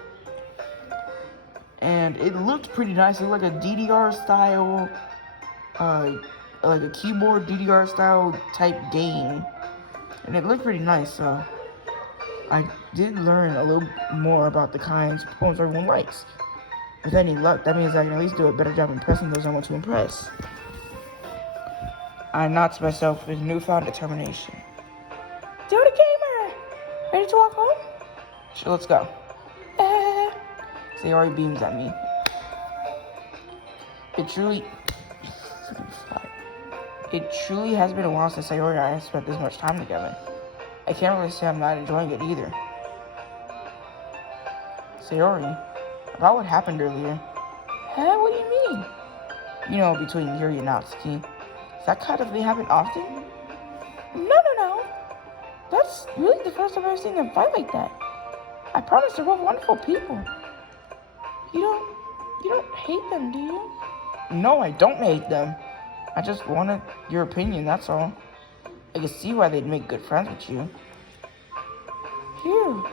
And it looked pretty nice. It looked like a DDR style, like a keyboard DDR style type game. And it looked pretty nice, so I did learn a little more about the kinds of poems everyone likes. With any luck, that means I can at least do a better job impressing those I want to impress. I nod to myself with newfound determination. Dude, Gamer! Ready to walk home? Sure, let's go. Sayori beams at me. It truly has been a while since Sayori and I have spent this much time together. I can't really say I'm not enjoying it either. Sayori, about what happened earlier. Huh? What do you mean? You know, between Yuri and Natsuki. Does that kind of thing happen often? No. That's really the first time I've seen them fight like that. I promise they're both wonderful people. You don't hate them, do you? No, I don't hate them. I just wanted your opinion, that's all. I can see why they'd make good friends with you. Phew.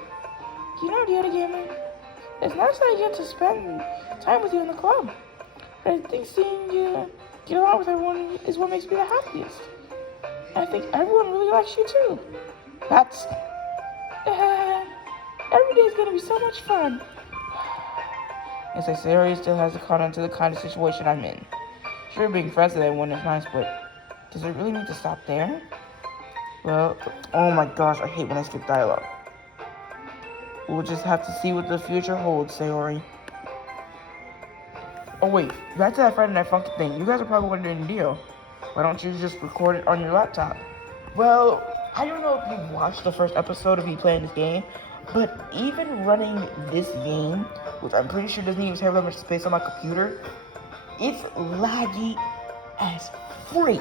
You know, Yoda Gamer, it's nice that I get to spend time with you in the club. But I think seeing you get along with everyone is what makes me the happiest. I think everyone really likes you too. That's... every day is gonna be so much fun. Yes, I Sayori still has to caught on to the kind of situation I'm in. Sure, being friends with everyone is nice, but does it really need to stop there? Well, oh my gosh, I hate when I skip dialogue. We'll just have to see what the future holds, Sayori. Oh wait, back to that Friday Night Funkin' thing. You guys are probably wondering the deal. Why don't you just record it on your laptop? Well, I don't know if you've watched the first episode of me playing this game, but even running this game, which I'm pretty sure doesn't even have that much space on my computer, it's laggy as freak.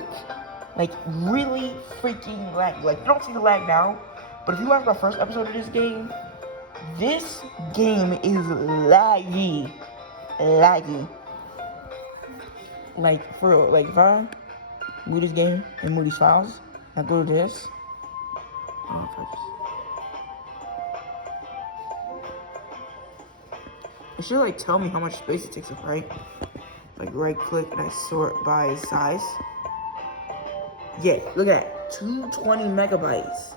Like, really freaking laggy. Like, you don't see the lag now, but if you watch the first episode of this game is laggy. Like, for real. Like, if I move this game and move these files, I go to this. It should, like, tell me how much space it takes up, right? Like, right click and I sort by size. Yeah, look at that. 220 megabytes.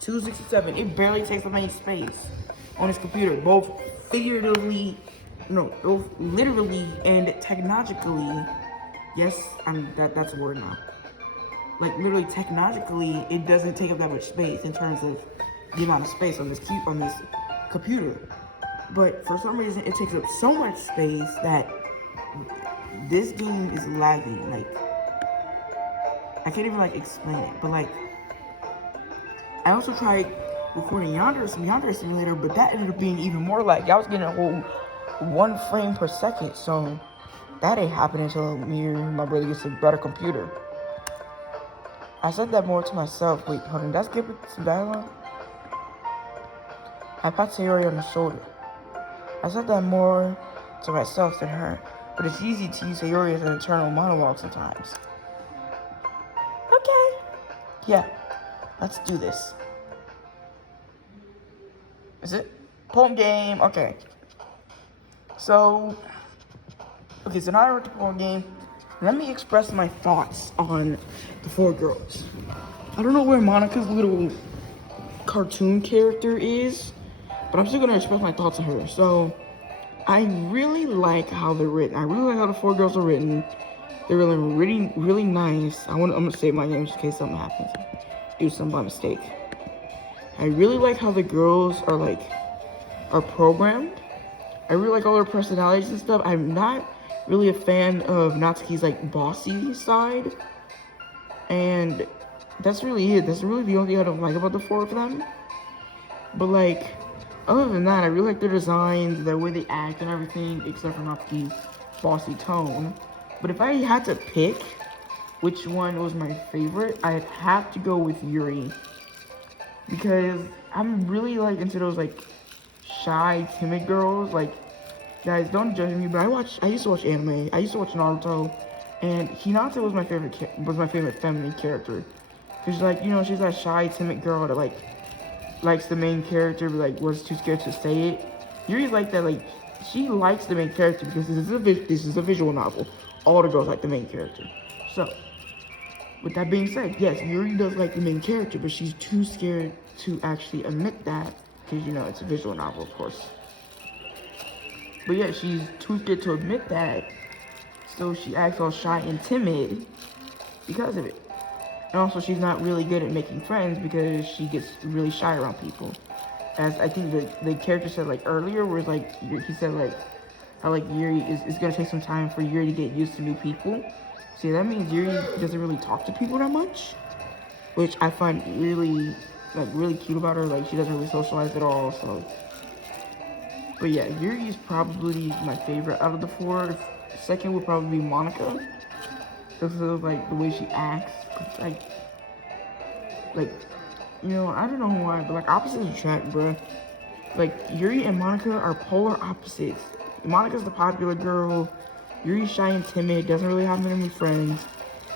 267. It barely takes up any space on this computer. Both literally and technologically. Yes, that's a word now. Like, literally, technologically, it doesn't take up that much space in terms of the amount of space on this computer. But for some reason, it takes up so much space that this game is lagging. Like, I can't even, like, explain it. But, like, I also tried recording Yandere Simulator, but that ended up being even more laggy. I was getting a whole 1 frame per second, so that ain't happening until me and my brother gets a better computer. I said that more to myself. Wait, hold on, did I skip some dialogue? I pat Sayori on the shoulder. I said that more to myself than her. But it's easy to use Sayori as an internal monologue sometimes. Okay. Yeah. Let's do this. Is it? Poem game. Okay. So now I wrote the poem game. Let me express my thoughts on the 4 girls. I don't know where Monica's little cartoon character is, but I'm still gonna express my thoughts on her. So I really like how they're written. I really like how the 4 girls are written. They're really nice. I'm gonna say my name just in case something happens. Do something by mistake. I really like how the girls are programmed. I really like all their personalities and stuff. I'm not really a fan of Natsuki's bossy side, and that's really it. That's really the only thing I don't like about the 4 of them. But other than that, I really like their designs, the way they act and everything, except for Natsuki's bossy tone. But if I had to pick which one was my favorite, I'd have to go with Yuri, because I'm really into those shy, timid girls. Guys, don't judge me, but I used to watch anime. I used to watch Naruto, and Hinata was my favorite feminine character. Cause she's that shy, timid girl that likes the main character, but was too scared to say it. Yuri's like that. She likes the main character because this is a visual novel. All the girls like the main character. So, with that being said, yes, Yuri does like the main character, but she's too scared to actually admit that because it's a visual novel, of course. But yeah, she's too scared to admit that, so she acts all shy and timid because of it. And also, she's not really good at making friends because she gets really shy around people. As I think the character said earlier, where he said how Yuri is gonna take some time for Yuri to get used to new people. See, that means Yuri doesn't really talk to people that much, which I find really cute about her. She doesn't really socialize at all. So, but yeah, Yuri is probably my favorite out of the 4. Second would probably be Monica, because of the way she acts. I don't know why, but opposites attract, bruh. Yuri and Monica are polar opposites. Monica's the popular girl. Yuri's shy and timid, doesn't really have many friends.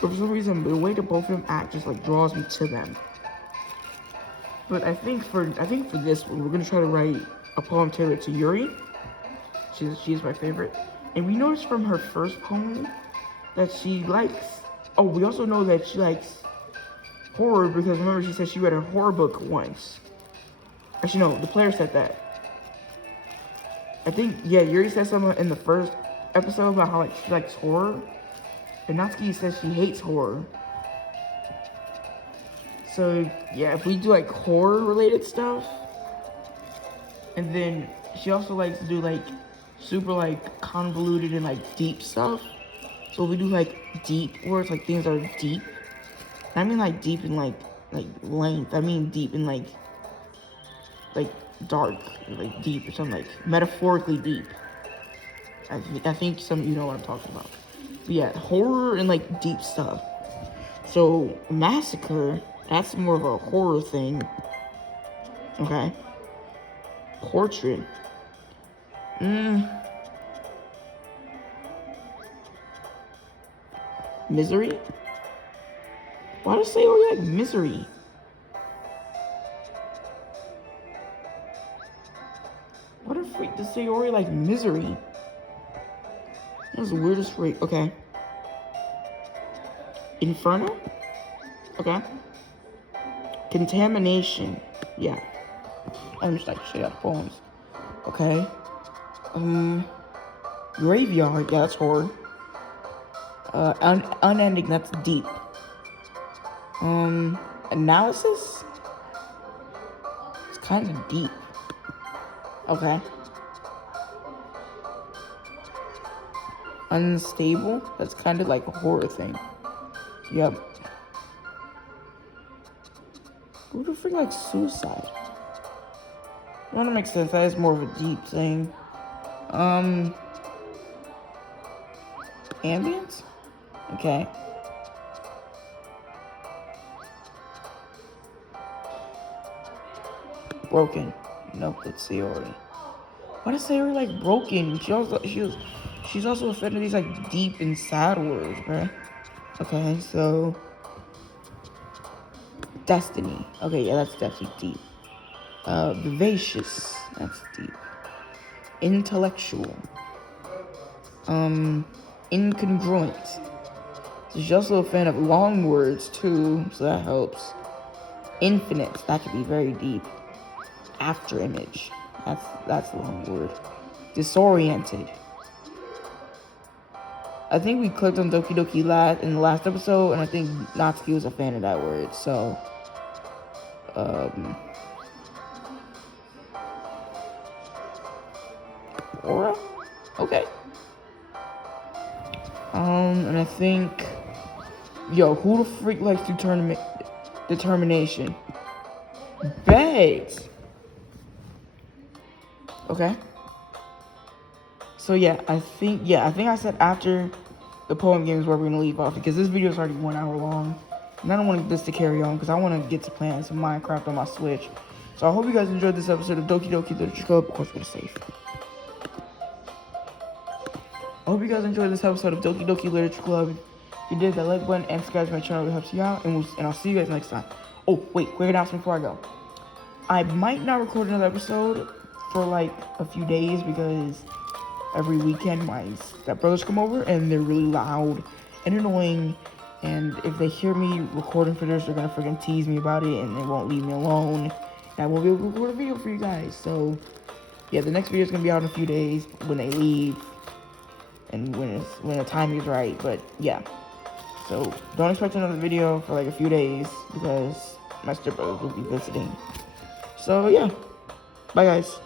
But for some reason, the way that both of them act just draws me to them. But I think for this one, we're gonna try to write a poem tailored to Yuri. She's my favorite. And we noticed from her first poem that she likes. Oh, we also know that she likes horror, because remember she said she read a horror book once. Actually, no, the player said that. I think, yeah, Yuri said something in the first episode about how she likes horror. And Natsuki says she hates horror. So yeah, if we do horror related stuff, and then she also likes to do super convoluted and deep stuff. So if we do deep words, things that are deep. I mean deep in length. I mean deep in dark, deep, or something metaphorically deep. I think some of you know what I'm talking about. But yeah, horror and deep stuff. So massacre, that's more of a horror thing. Okay. Portrait. Misery? Why does Sayori like misery? What a freak does Sayori like misery? That's the weirdest freak. Okay. Inferno? Okay. Contamination. Yeah. I'm just shit out of poems. Okay. Graveyard. Yeah, that's horror. Unending. That's deep. Analysis? It's kind of deep. Okay. Unstable? That's kind of like a horror thing. Yep. Who the freak likes suicide? Well, that makes sense. That is more of a deep thing. Ambience? Okay. Broken. Nope, it's Sayori. Why does Sayori like broken? She's also a fan of these like deep and sad words, bruh. Okay, so destiny. Okay, yeah, that's definitely deep. Vivacious. That's deep. Intellectual. Incongruent. She's also a fan of long words too, so that helps. Infinite. That could be very deep. After image. That's a long word. Disoriented. I think we clicked on Doki Doki in the last episode, and I think Natsuki was a fan of that word, so Aura? Okay. And I think, yo, who the freak likes determination? Bags. Okay. So yeah, I think I said after the poem games where we're gonna leave off, because this video is already 1 hour long, and I don't want this to carry on because I want to get to playing some Minecraft on my Switch. So I hope you guys enjoyed this episode of Doki Doki Literature Club. Of course, we're safe. I hope you guys enjoyed this episode of Doki Doki Literature Club. If you did, that like button and subscribe to my channel, it helps you out, and I'll see you guys next time. Oh wait, quick announcement before I go. I might not record another episode for like a few days because every weekend my stepbrothers come over and they're really loud and annoying, and if they hear me recording for this, they're gonna freaking tease me about it and they won't leave me alone, and I won't be able to record a video for you guys. So yeah, the next video is gonna be out in a few days when they leave and when the timing is right. But yeah, so don't expect another video for like a few days because my stepbrothers will be visiting. So yeah, bye guys.